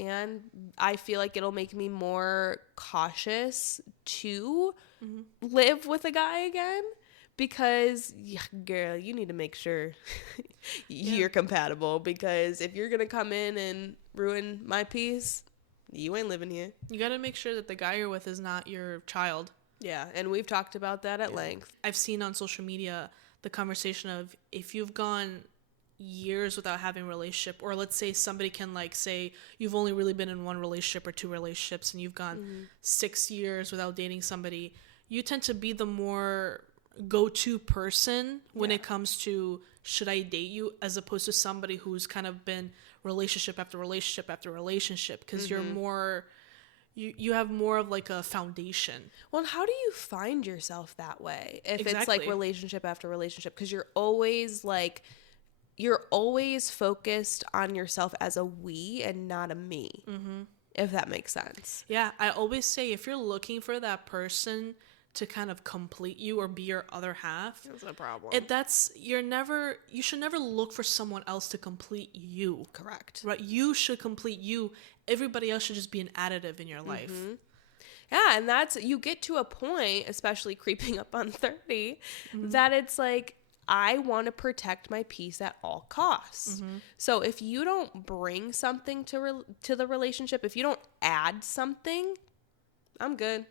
And I feel like it'll make me more cautious to live with a guy again, because, girl, you need to make sure you're compatible, because if you're going to come in and ruin my peace, you ain't living here. You got to make sure that the guy you're with is not your child. Yeah, and we've talked about that at length. I've seen on social media the conversation of if you've gone years without having a relationship, or let's say somebody can like say you've only really been in one relationship or two relationships and you've gone 6 years without dating somebody, you tend to be the more go-to person when it comes to should I date you, as opposed to somebody who's kind of been relationship after relationship after relationship, because you're more you have more of like a foundation. Well, how do you find yourself that way if it's like relationship after relationship? Because you're always focused on yourself as a we and not a me, if that makes sense. Yeah, I always say if you're looking for that person to kind of complete you or be your other half, that's a problem. You should never look for someone else to complete you. Correct. Right? You should complete you. Everybody else should just be an additive in your life. Yeah, and you get to a point, especially creeping up on 30, that it's like, I want to protect my peace at all costs. So if you don't bring something to the relationship, if you don't add something, I'm good.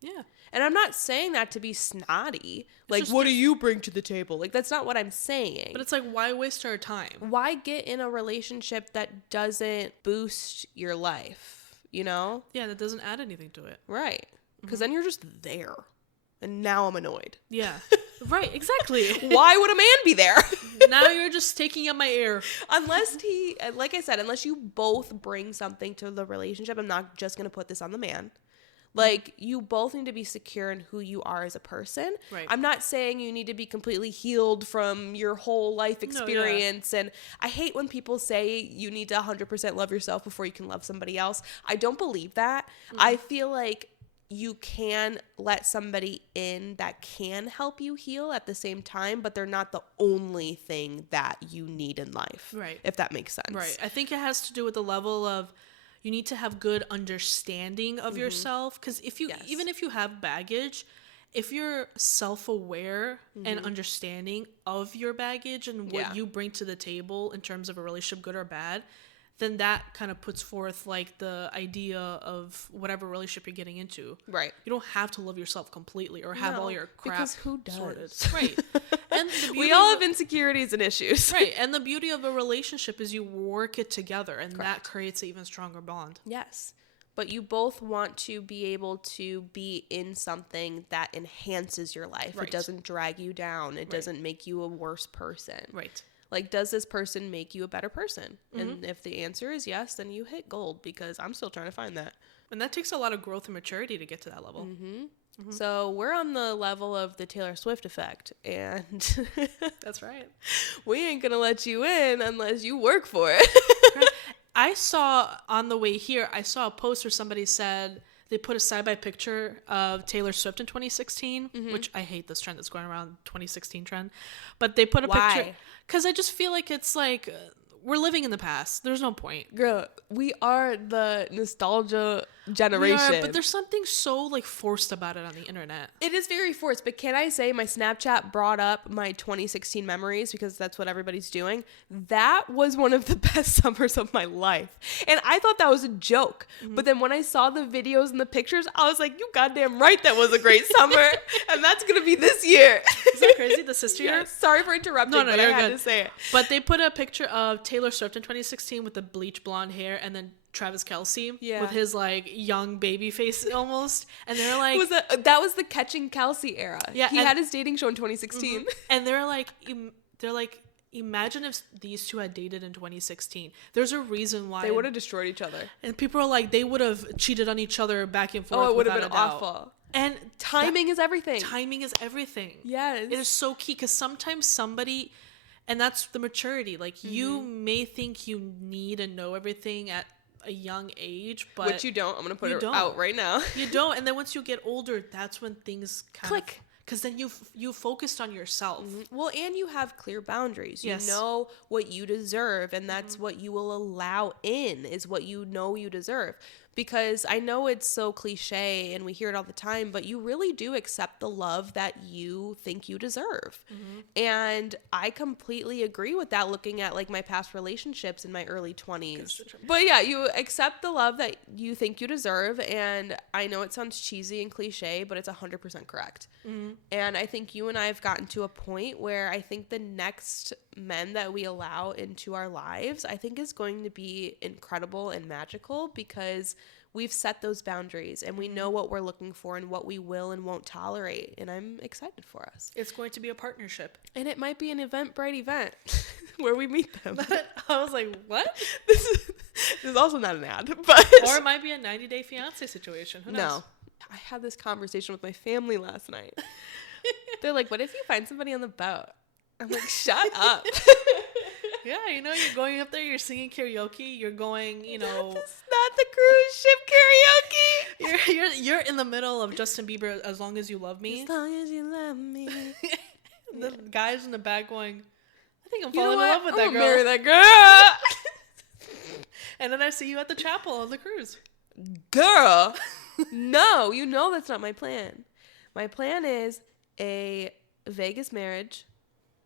Yeah. And I'm not saying that to be snotty. Like, what do you bring to the table? Like, that's not what I'm saying. But it's like, why waste our time? Why get in a relationship that doesn't boost your life, you know? Yeah, that doesn't add anything to it. Right. Because then you're just there. And now I'm annoyed. Yeah. Right, exactly. Why would a man be there? Now you're just taking up my air. Unless like I said, unless you both bring something to the relationship, I'm not just going to put this on the man. Like, you both need to be secure in who you are as a person. Right. I'm not saying you need to be completely healed from your whole life experience. No, yeah. And I hate when people say you need to 100% love yourself before you can love somebody else. I don't believe that. I feel like you can let somebody in that can help you heal at the same time, but they're not the only thing that you need in life. Right. If that makes sense. Right. I think it has to do with the level of, you need to have good understanding of yourself, because even if you have baggage, if you're self-aware and understanding of your baggage and what you bring to the table in terms of a relationship, good or bad, then that kind of puts forth like the idea of whatever relationship you're getting into. Right. You don't have to love yourself completely or have all your crap because who does? sorted. Right. And we all have insecurities and issues. Right. And the beauty of a relationship is you work it together, and that creates an even stronger bond. Yes. But you both want to be able to be in something that enhances your life. Right. It doesn't drag you down. It doesn't make you a worse person. Right. Like, does this person make you a better person? And if the answer is yes, then you hit gold, because I'm still trying to find that. And that takes a lot of growth and maturity to get to that level. So we're on the level of the Taylor Swift effect. And that's right. We ain't going to let you in unless you work for it. I saw on the way here, I saw a post where somebody said they put a side-by picture of Taylor Swift in 2016, which I hate this trend that's going around, 2016 trend. But they put a picture because I just feel like it's like we're living in the past. There's no point. Girl, we are the nostalgia generation. We are, but there's something so like forced about it on the internet. It is very forced, but can I say my Snapchat brought up my 2016 memories because that's what everybody's doing. That was one of the best summers of my life. And I thought that was a joke. But then when I saw the videos and the pictures, I was like, you goddamn right, that was a great summer. And that's going to be this year. Is that crazy? The sister year? Sorry for interrupting, but I had to say it. But they put a picture of Taylor Swift in 2016 with the bleach blonde hair, and then Travis Kelce with his like young baby face almost, and they're like, that was the Catching Kelce era. Yeah, he had his dating show in 2016, and they're like, imagine if these two had dated in 2016. There's a reason why they would have destroyed each other, and people are like, they would have cheated on each other back and forth. Oh, it would have been awful. And timing is everything. Timing is everything. Yes, it is so key, because sometimes somebody. And that's the maturity. Like, you may think you need to know everything at a young age, but... Which you don't. I'm going to put it out right now. You don't. And then once you get older, that's when things click. Because then you focused on yourself. Well, and you have clear boundaries. You know what you deserve, and that's what you will allow in, is what you know you deserve. Because I know it's so cliche and we hear it all the time, but you really do accept the love that you think you deserve. And I completely agree with that, looking at like my past relationships in my early 20s. But yeah, you accept the love that you think you deserve. And I know it sounds cheesy and cliche, but it's 100% correct. And I think you and I have gotten to a point where I think the next men that we allow into our lives, I think, is going to be incredible and magical, because we've set those boundaries and we know what we're looking for and what we will and won't tolerate. And I'm excited for us. It's going to be a partnership. And it might be an Eventbrite event where we meet them. I was like, what? This is also not an ad, but... Or it might be a 90-day fiancé situation. Who knows? No. I had this conversation with my family last night. They're like, what if you find somebody on the boat? I'm like, shut up. Yeah, you know, you're going up there, you're singing karaoke, you're going, you know... That's not the cruise ship karaoke. You're in the middle of Justin Bieber, As Long As You Love Me. As long as you love me. The guys in the back going, I think I'm falling in love with that girl. Marry that girl. And then I see you at the chapel on the cruise. Girl. No, you know that's not my plan. My plan is a Vegas marriage,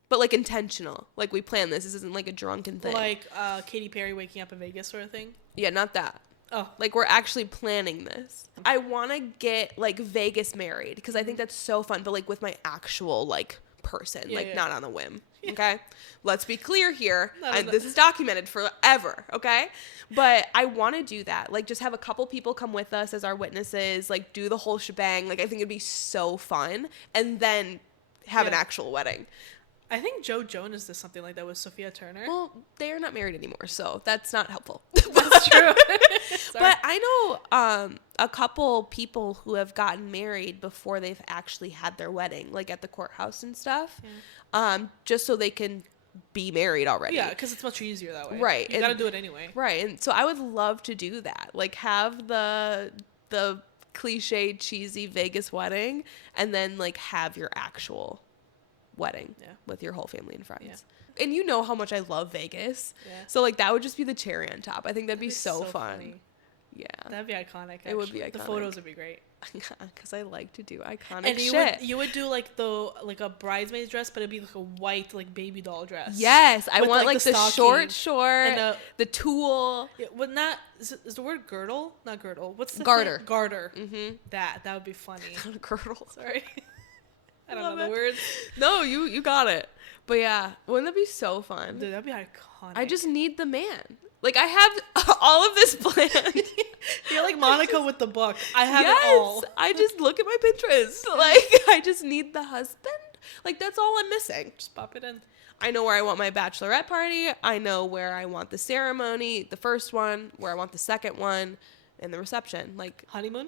but like intentional. Like, we plan this. This isn't like a drunken thing. Like Katy Perry waking up in Vegas sort of thing? Yeah, not that. Oh. Like, we're actually planning this. I want to get like Vegas married because I think that's so fun, but like with my actual like person, not on a whim. Okay, let's be clear here. This is documented forever. Okay, but I want to do that. Like, just have a couple people come with us as our witnesses. Like, do the whole shebang. Like, I think it'd be so fun, and then have an actual wedding. I think Joe Jonas does something like that with Sophia Turner. Well, they're not married anymore, so that's not helpful. That's true. But I know a couple people who have gotten married before they've actually had their wedding, like at the courthouse and stuff, just so they can be married already. Yeah, because it's much easier that way. Right. You got to do it anyway. Right. And so I would love to do that. Like, have the cliche, cheesy Vegas wedding, and then like have your actual wedding with your whole family and friends. Yeah. And you know how much I love Vegas. Yeah. So like that would just be the cherry on top. I think that'd be so fun. Funny. Yeah. That'd be iconic, actually. It would be iconic. The photos would be great. Because I like to do iconic and shit. You would do like a bridesmaid's dress, but it'd be like a white like baby doll dress. Yes, I want like the short, and the tulle. Yeah, well, is the word girdle? Not girdle. What's the garter? Thing? Garter. Mm-hmm. That would be funny. Not a girdle. Sorry, I don't know the words. No, you got it. But yeah, wouldn't that be so fun? Dude, that'd be iconic. I just need the man. Like, I have all of this planned. You're like Monica with the book. I have it all. I just look at my Pinterest. Like, I just need the husband. Like, that's all I'm missing. Just pop it in. I know where I want my bachelorette party. I know where I want the ceremony, the first one, where I want the second one, and the reception. Like, honeymoon?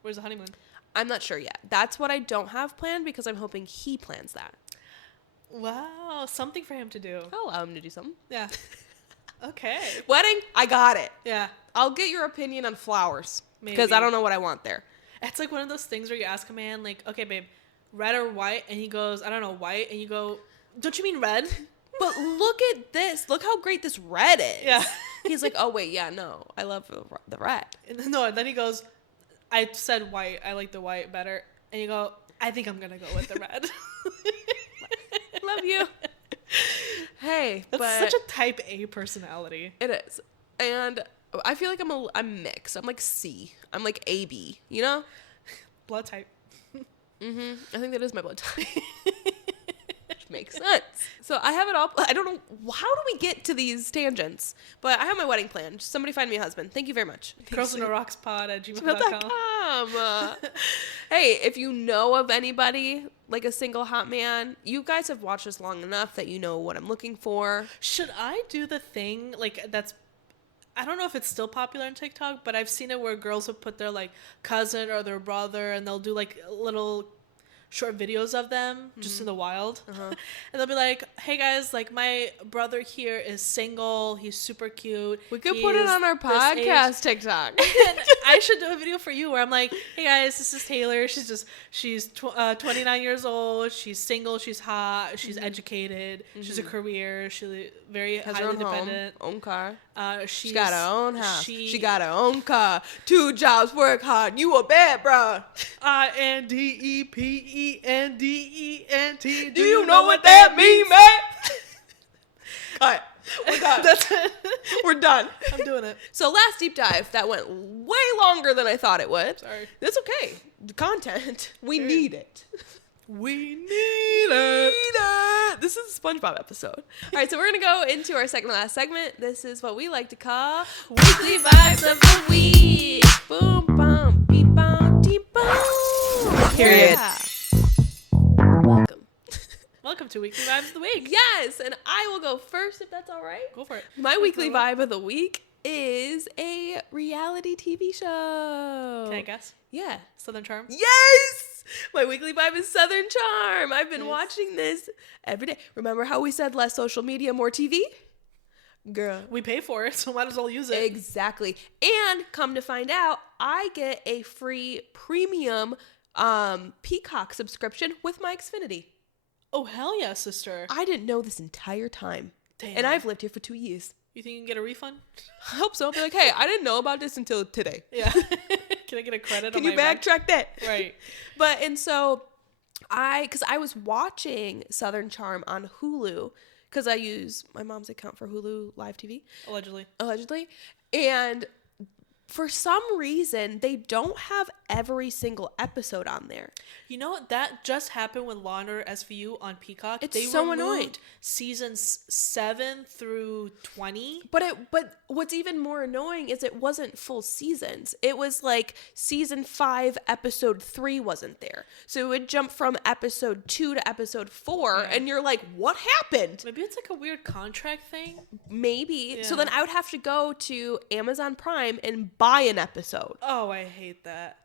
Where's the honeymoon? I'm not sure yet. That's what I don't have planned because I'm hoping he plans that. Wow, something for him to do. I'll allow him to do something. Yeah. Okay. Wedding, I got it. Yeah. I'll get your opinion on flowers. Because I don't know what I want there. It's like one of those things where you ask a man, like, okay, babe, red or white? And he goes, I don't know, white. And you go, don't you mean red? But look at this. Look how great this red is. Yeah. He's like, oh, wait, yeah, no. I love the red. And then he goes, I said white. I like the white better. And you go, I think I'm going to go with the red. Love you. Hey, that's such a type A personality. It is. And I feel like I'm mixed. I'm like C. I'm like AB, you know? Blood type. Mm-hmm. I think that is my blood type. Which makes sense. So I have it all. I don't know. How do we get to these tangents? But I have my wedding planned. Somebody find me a husband. Thank you very much. girlsontherockspod@gmail.com. Hey, if you know of anybody, like a single hot man, you guys have watched us long enough that you know what I'm looking for. Should I do the thing, like, I don't know if it's still popular on TikTok, but I've seen it where girls will put their, like, cousin or their brother, and they'll do, like, little short videos of them just in the wild. And they'll be like, hey guys, like, my brother here is single, he's super cute, we could put it on our podcast TikTok. And I should do a video for you where I'm like, hey guys, this is Taylor, she's 29 years old, she's single, she's hot, she's educated, she's a career, she's very has highly her independent, own car, she's got her own house, she got her own car, 2 jobs, work hard, you a bad bro. INDEPENDENT. Do you know what that mean, man? Alright, we're done. That's it. We're done. I'm doing it. So last deep dive, that went way longer than I thought it would. Sorry. That's okay. The content, we need it. We need it. This is a SpongeBob episode. All right, so we're going to go into our second to last segment. This is what we like to call Weekly Vibes of the Week. Boom, boom, beep, boom, deep, boom. Period. Yeah. Welcome to Weekly Vibes of the Week. Yes, and I will go first if that's all right. Go for it. My weekly vibe of the week is a reality TV show. Can I guess? Yeah. Southern Charm? Yes! My weekly vibe is Southern Charm. I've been watching this every day. Remember how we said less social media, more TV? Girl. We pay for it, so might as well use it. Exactly. And come to find out, I get a free premium Peacock subscription with my Xfinity. Oh, hell yeah, sister. I didn't know this entire time. Damn. And I've lived here for 2 years. You think you can get a refund? I hope so. I'll be like, hey, I didn't know about this until today. Yeah. Can I get a credit Can on you my backtrack that? Right. But, and so because I was watching Southern Charm on Hulu, because I use my mom's account for Hulu Live TV. Allegedly. And for some reason, they don't have every single episode on there. You know what? That just happened with Law & Order SVU on Peacock. It's so annoying. Seasons 7 through 20. But what's even more annoying is it wasn't full seasons. It was like season 5, episode 3 wasn't there. So it would jump from episode 2 to episode 4, and you're like, what happened? Maybe it's like a weird contract thing. Maybe. Yeah. So then I would have to go to Amazon Prime and buy an episode. Oh, I hate that.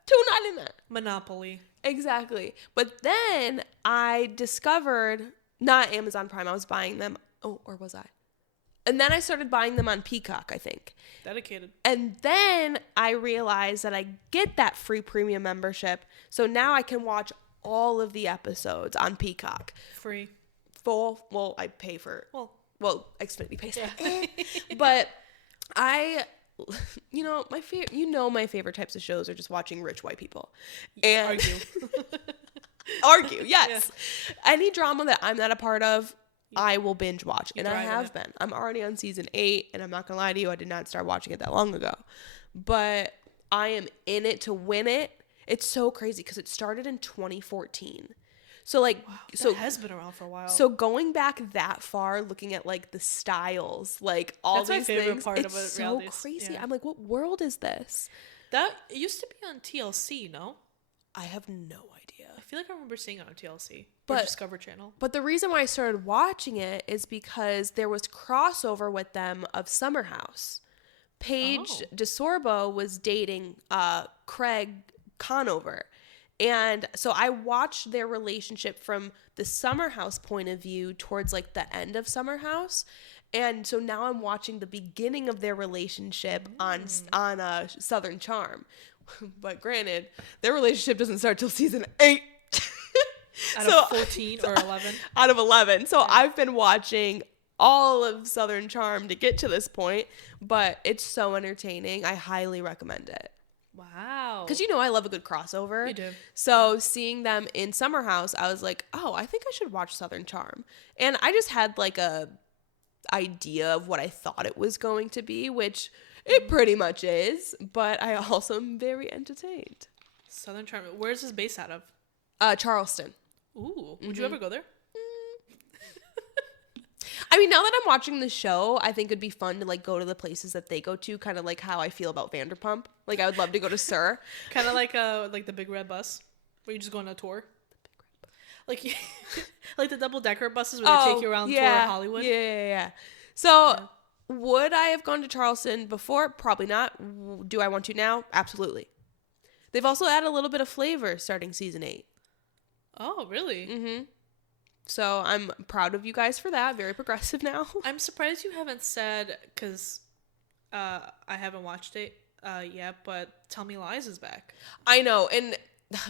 $2.99. Monopoly. Exactly. But then I discovered, not Amazon Prime, I was buying them. Oh, or was I? And then I started buying them on Peacock, I think. Dedicated. And then I realized that I get that free premium membership. So now I can watch all of the episodes on Peacock. Free. Full. Well, I pay for it. Well, Xfinity pays for it. Yeah. But I my favorite types of shows are just watching rich white people and argue. Yes. Yeah. Any drama that I'm not a part of, I will binge watch. And I have been. I'm already on season 8, and I'm not going to lie to you, I did not start watching it that long ago. But I am in it to win it. It's so crazy because it started in 2014. So like, wow, that has been around for a while. So going back that far, looking at like the styles, like all these things, that's my favorite part of it. It's so crazy. Yeah. I'm like, what world is this? That used to be on TLC, no? I have no idea. I feel like I remember seeing it on TLC or Discovery Channel. But the reason why I started watching it is because there was crossover with them of Summer House. Paige DeSorbo was dating Craig Conover. And so I watched their relationship from the Summer House point of view towards like the end of Summer House. And so now I'm watching the beginning of their relationship on Southern Charm. But granted, their relationship doesn't start till season 8. Out of 14 or 11? Out of 11. So I've been watching all of Southern Charm to get to this point. But it's so entertaining. I highly recommend it. Wow. Because I love a good crossover. You do. So seeing them in Summer House, I was like, oh, I think I should watch Southern Charm. And I just had like a idea of what I thought it was going to be, which it pretty much is. But I also am very entertained. Southern Charm. Where's this based out of? Charleston. Ooh. Would you ever go there? I mean, now that I'm watching the show, I think it'd be fun to like go to the places that they go to, kind of like how I feel about Vanderpump. Like I would love to go to Sur. Kind of like the Big Red Bus, where you just go on a tour. Like like the double-decker buses where they take you around tour Hollywood. Yeah. So would I have gone to Charleston before? Probably not. Do I want to now? Absolutely. They've also added a little bit of flavor starting season 8. Oh, really? Mm-hmm. So I'm proud of you guys for that. Very progressive now. I'm surprised you haven't said, because I haven't watched it yet, but Tell Me Lies is back. I know. And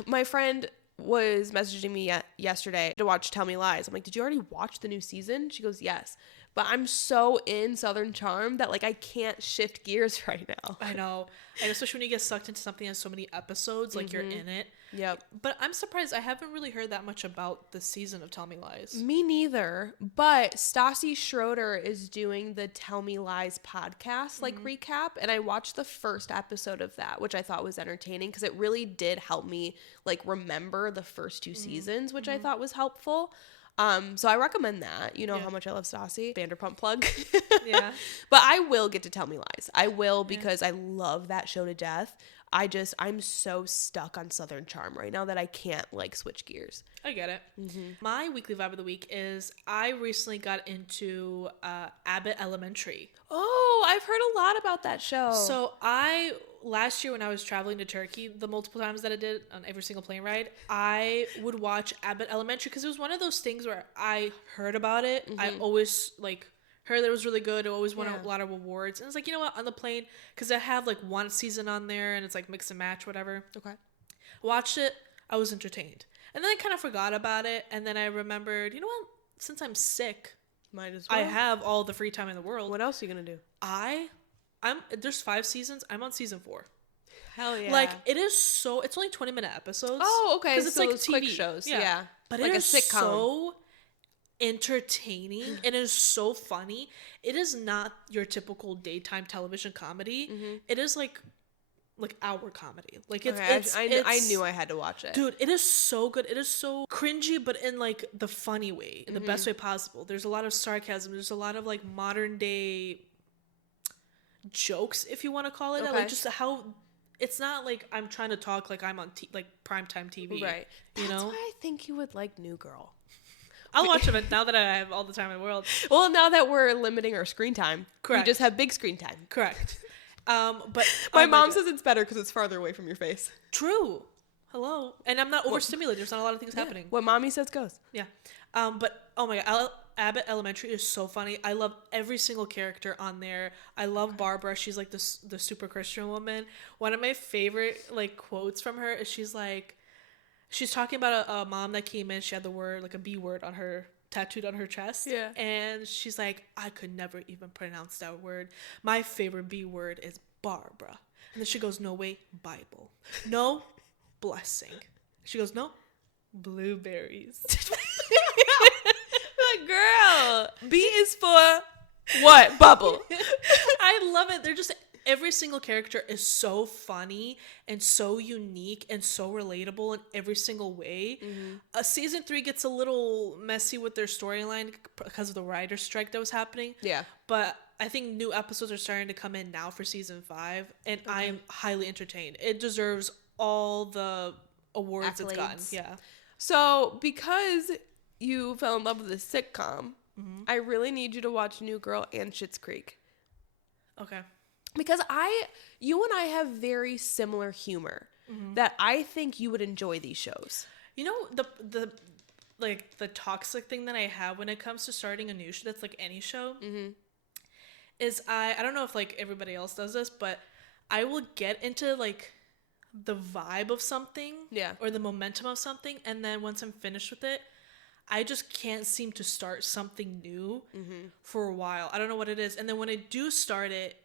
my friend was messaging me yesterday to watch Tell Me Lies. I'm like, did you already watch the new season? She goes, yes. But I'm so in Southern Charm that like I can't shift gears right now. I know. And especially when you get sucked into something that has so many episodes, like you're in it. Yep. But I'm surprised. I haven't really heard that much about the season of Tell Me Lies. Me neither. But Stassi Schroeder is doing the Tell Me Lies podcast recap. And I watched the first episode of that, which I thought was entertaining because it really did help me like remember the first 2 seasons, which I thought was helpful. So I recommend that. You know how much I love Stassi. Vanderpump plug. Yeah. But I will get to Tell Me Lies. I will because I love that show to death. I'm so stuck on Southern Charm right now that I can't like switch gears. I get it. Mm-hmm. My weekly vibe of the week is I recently got into Abbott Elementary. Oh, I've heard a lot about that show. So last year when I was traveling to Turkey, the multiple times that I did on every single plane ride, I would watch Abbott Elementary because it was one of those things where I heard about it. Mm-hmm. I always heard that it was really good. It always won a lot of awards. And it's like, you know what, on the plane, because I have like one season on there and it's like mix and match, whatever. Okay. Watched it. I was entertained. And then I kind of forgot about it. And then I remembered, you know what, since I'm sick, might as well. I have all the free time in the world. What else are you going to do? There's 5 seasons. I'm on season 4. Hell yeah. Like, it's only 20-minute episodes. Oh, okay. Because it's so like it's TV quick shows. Yeah. But like it is a sitcom. so entertaining. It is so funny. It is not your typical daytime television comedy. Mm-hmm. It is like our comedy. Like I knew I had to watch it. Dude, it is so good. It is so cringy, but in like the funny way, in the best way possible. There's a lot of sarcasm. There's a lot of like modern day jokes, if you want to call it. Okay. Like just how it's not like I'm trying to talk like I'm on like primetime TV. Right. That's why I think you would like New Girl. I'll watch them now that I have all the time in the world. Well, now that we're limiting our screen time, correct. We just have big screen time. Correct. But my mom says it's better because it's farther away from your face. True. Hello. And I'm not overstimulated. There's not a lot of things happening. What mommy says goes. Yeah. But oh my god, Abbott Elementary is so funny. I love every single character on there. I love Barbara. She's like the super Christian woman. One of my favorite like quotes from her is she's talking about a mom that came in. She had the word, like a B word on her, tattooed on her chest. Yeah. And she's like, I could never even pronounce that word. My favorite B word is Barbara. And then she goes, no, wait, Bible. No, blessing. She goes, no, blueberries. But girl, B is for what? Bubble. I love it. They're just, every single character is so funny and so unique and so relatable in every single way. Season 3 gets a little messy with their storyline because of the writer's strike that was happening. Yeah. But I think new episodes are starting to come in now for season 5, and I am highly entertained. It deserves all the awards Accolades. it's gotten. Yeah. So because you fell in love with this sitcom, I really need you to watch New Girl and Schitt's Creek. Okay. Because you and I have very similar humor that I think you would enjoy these shows. You know, the toxic thing that I have when it comes to starting a new show that's like any show is I don't know if like everybody else does this, but I will get into like the vibe of something or the momentum of something, and then once I'm finished with it, I just can't seem to start something new for a while. I don't know what it is. And then when I do start it,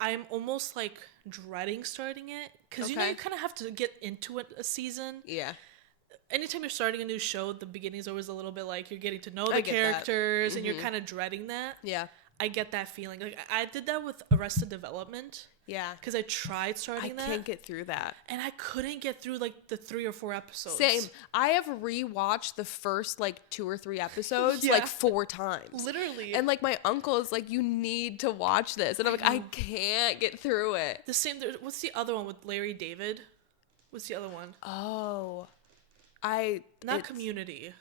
I'm almost like dreading starting it because you know you kind of have to get into a season. Yeah. Anytime you're starting a new show, the beginning is always a little bit like you're getting to know the characters and you're kind of dreading that. Yeah. I get that feeling. Like I did that with Arrested Development. Yeah. Because I tried starting that. I can't get through that. And I couldn't get through like the 3 or 4 episodes. Same. I have rewatched the first like 2 or 3 episodes like 4 times. Literally. And like my uncle is like, you need to watch this. And I'm like, I can't get through it. The same. What's the other one with Larry David? What's the other one? Oh. Community.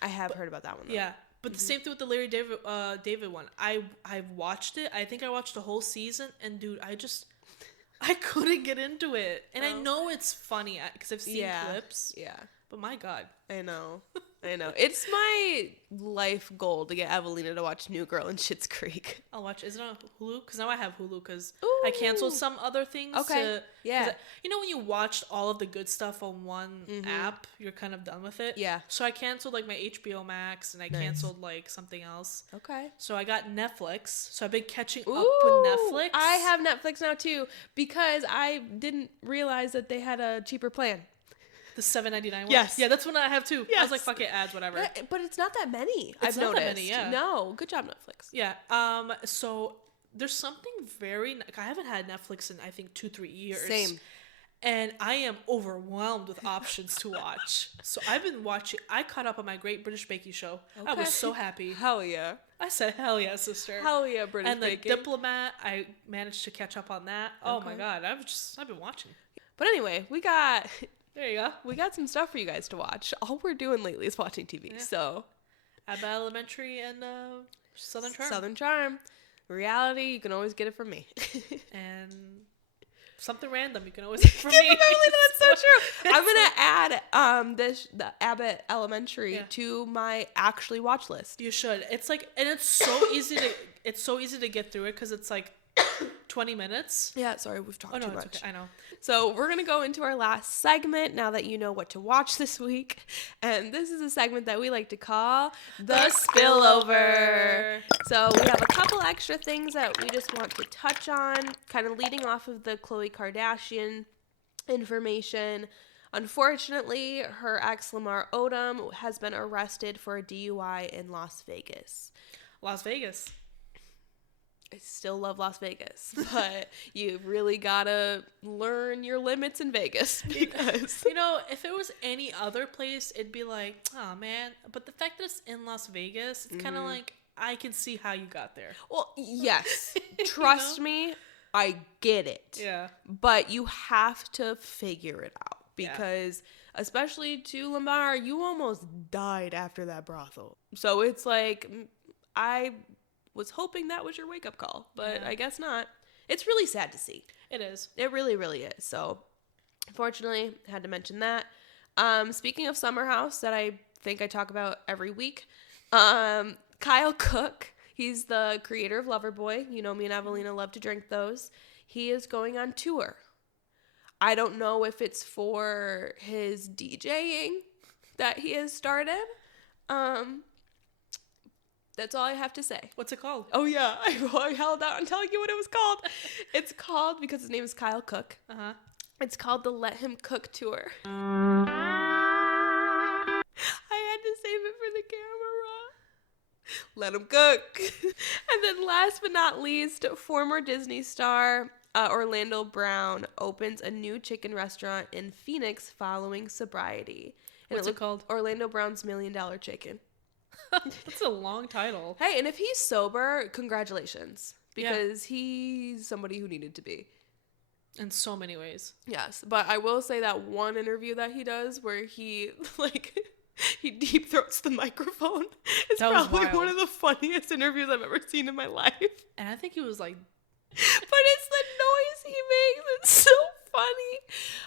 I have heard about that one though. Yeah. But the same thing with the Larry David one. I've watched it. I think I watched the whole season, and dude, I couldn't get into it. And I know it's funny because I've seen clips. Yeah. But my God. I know. It's my life goal to get Evelina to watch New Girl and Schitt's Creek. I'll watch. Is it on Hulu? Because now I have Hulu because I canceled some other things. Okay. You know when you watched all of the good stuff on one app, you're kind of done with it? Yeah. So I canceled like my HBO Max and I canceled like something else. Okay. So I got Netflix. So I've been catching up with Netflix. I have Netflix now too because I didn't realize that they had a cheaper plan. The $7.99 one? Yes. Yeah, that's one I have too. Yes. I was like, fuck it, ads, whatever. But it's not that many. I've noticed. That many, yeah. No, good job, Netflix. Yeah. So there's something I haven't had Netflix in, I think, 2-3 years. Same. And I am overwhelmed with options to watch. So I've been watching, I caught up on my Great British Baking Show. Okay. I was so happy. Hell yeah. I said, hell yeah, sister. Hell yeah, British Baking. And the Diplomat, I managed to catch up on that. Oh my God. I've been watching. But anyway, there you go. We got some stuff for you guys to watch. All we're doing lately is watching TV. Yeah. So, Abbott Elementary and Southern Charm. Southern Charm. Reality, you can always get it from me. And something random, you can always get it from me. That's so true. I'm gonna add the Abbott Elementary to my actually watch list. You should. It's like, and it's so easy to get through it because it's like 20 minutes. Yeah, sorry, we've talked too much. Okay. I know. So we're going to go into our last segment now that you know what to watch this week. And this is a segment that we like to call The Spillover. So we have a couple extra things that we just want to touch on, kind of leading off of the Khloe Kardashian information. Unfortunately, her ex Lamar Odom has been arrested for a DUI in Las Vegas. Las Vegas. I still love Las Vegas, but you really gotta learn your limits in Vegas because you know, if it was any other place, it'd be like, oh man. But the fact that it's in Las Vegas, it's kind of like I can see how you got there. Well, yes, trust me, I get it. Yeah, but you have to figure it out because, especially to Lamar, you almost died after that brothel. So it's like I was hoping that was your wake-up call, but I guess not. It's really sad to see. It is. It really, really is. So, unfortunately, I had to mention that. Speaking of Summer House, that I think I talk about every week, Kyle Cook, he's the creator of Loverboy. You know, me and Evelina love to drink those. He is going on tour. I don't know if it's for his DJing that he has started, That's all I have to say. What's it called? Oh, yeah. I held out on telling you what it was called. It's called, because his name is Kyle Cook. Uh-huh. It's called the Let Him Cook Tour. I had to save it for the camera. Let him cook. And then last but not least, former Disney star Orlando Brown opens a new chicken restaurant in Phoenix following sobriety. What's it called? Orlando Brown's $1 Million Chicken. That's a long title. Hey, and if he's sober, congratulations. Because he's somebody who needed to be. In so many ways. Yes. But I will say that one interview that he does where he, like, he deep throats the microphone is probably one of the funniest interviews I've ever seen in my life. And I think he was like... But it's the noise he makes. It's so funny.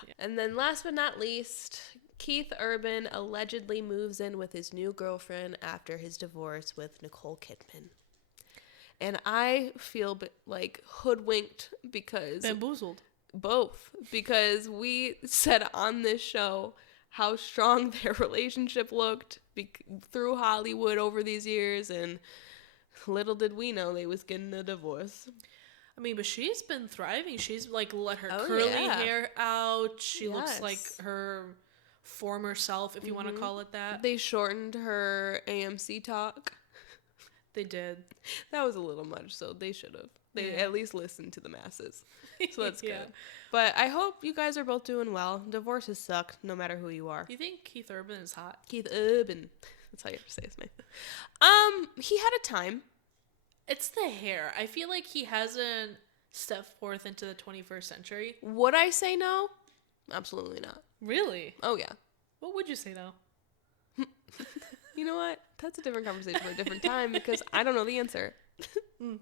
Yeah. And then last but not least... Keith Urban allegedly moves in with his new girlfriend after his divorce with Nicole Kidman. And I feel like hoodwinked because... Bamboozled. Both. Because we said on this show how strong their relationship looked through Hollywood over these years. And little did we know they was getting a divorce. I mean, but she's been thriving. She's like let her curly hair out. She looks like her... former self, if you want to call it that. They shortened her AMC talk. They did. That was a little much, so they should have. They at least listened to the masses. So that's good. But I hope you guys are both doing well. Divorces suck, no matter who you are. You think Keith Urban is hot? Keith Urban. That's how you have to say his name. He had a time. It's the hair. I feel like he hasn't stepped forth into the 21st century. Would I say no? Absolutely not. Really? Oh, yeah. What would you say, though? You know what? That's a different conversation for a different time because I don't know the answer.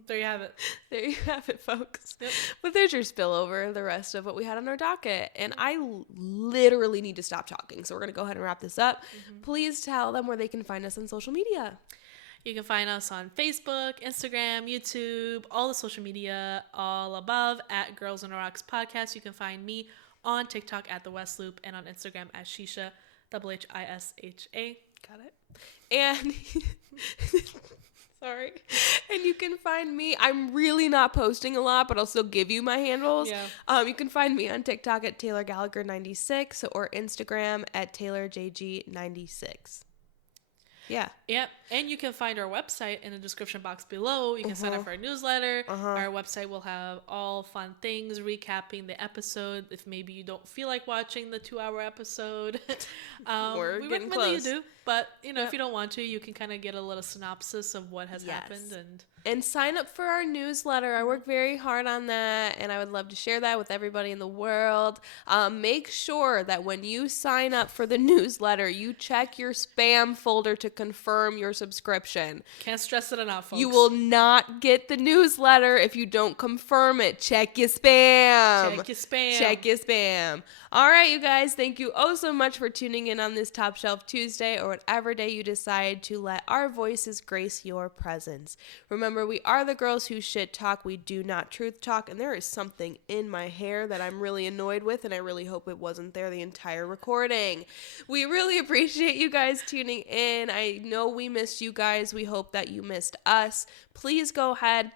There you have it. There you have it, folks. Yep. But there's your spillover, the rest of what we had on our docket. And I literally need to stop talking. So we're going to go ahead and wrap this up. Mm-hmm. Please tell them where they can find us on social media. You can find us on Facebook, Instagram, YouTube, all the social media, all above at Girlsontherockspodcast. You can find me on TikTok at The West Loop and on Instagram at Shisha, HHISHA. Got it. And sorry. And you can find me. I'm really not posting a lot, but I'll still give you my handles. Yeah. You can find me on TikTok at Taylor Gallagher 96 or Instagram at TaylorJG96. Yeah. Yep. And you can find our website in the description box below. You can sign up for our newsletter. Our website will have all fun things, recapping the episode. If maybe you don't feel like watching the 2-hour episode, we're we getting recommend close. that you do. But, if you don't want to, you can kind of get a little synopsis of what has happened. And sign up for our newsletter. I work very hard on that, and I would love to share that with everybody in the world. Make sure that when you sign up for the newsletter, you check your spam folder to confirm your subscription. Can't stress it enough, folks. You will not get the newsletter if you don't confirm it. Check your spam. Check your spam. Check your spam. All right, you guys, thank you so much for tuning in on this Top Shelf Tuesday or whatever day you decide to let our voices grace your presence. Remember, we are the girls who shit talk. We do not truth talk. And there is something in my hair that I'm really annoyed with, and I really hope it wasn't there the entire recording. We really appreciate you guys tuning in. I know we missed you guys. We hope that you missed us. Please go ahead,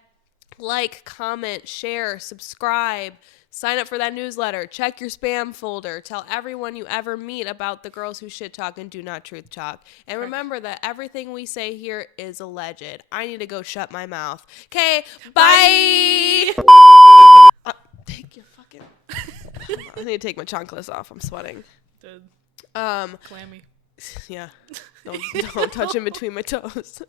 like, comment, share, subscribe. Sign up for that newsletter. Check your spam folder. Tell everyone you ever meet about the girls who shit talk and do not truth talk. And remember that everything we say here is alleged. I need to go shut my mouth. Okay, bye. Take your fucking... I need to take my chanclas off. I'm sweating. Dude. Clammy. Yeah. Don't touch in between my toes.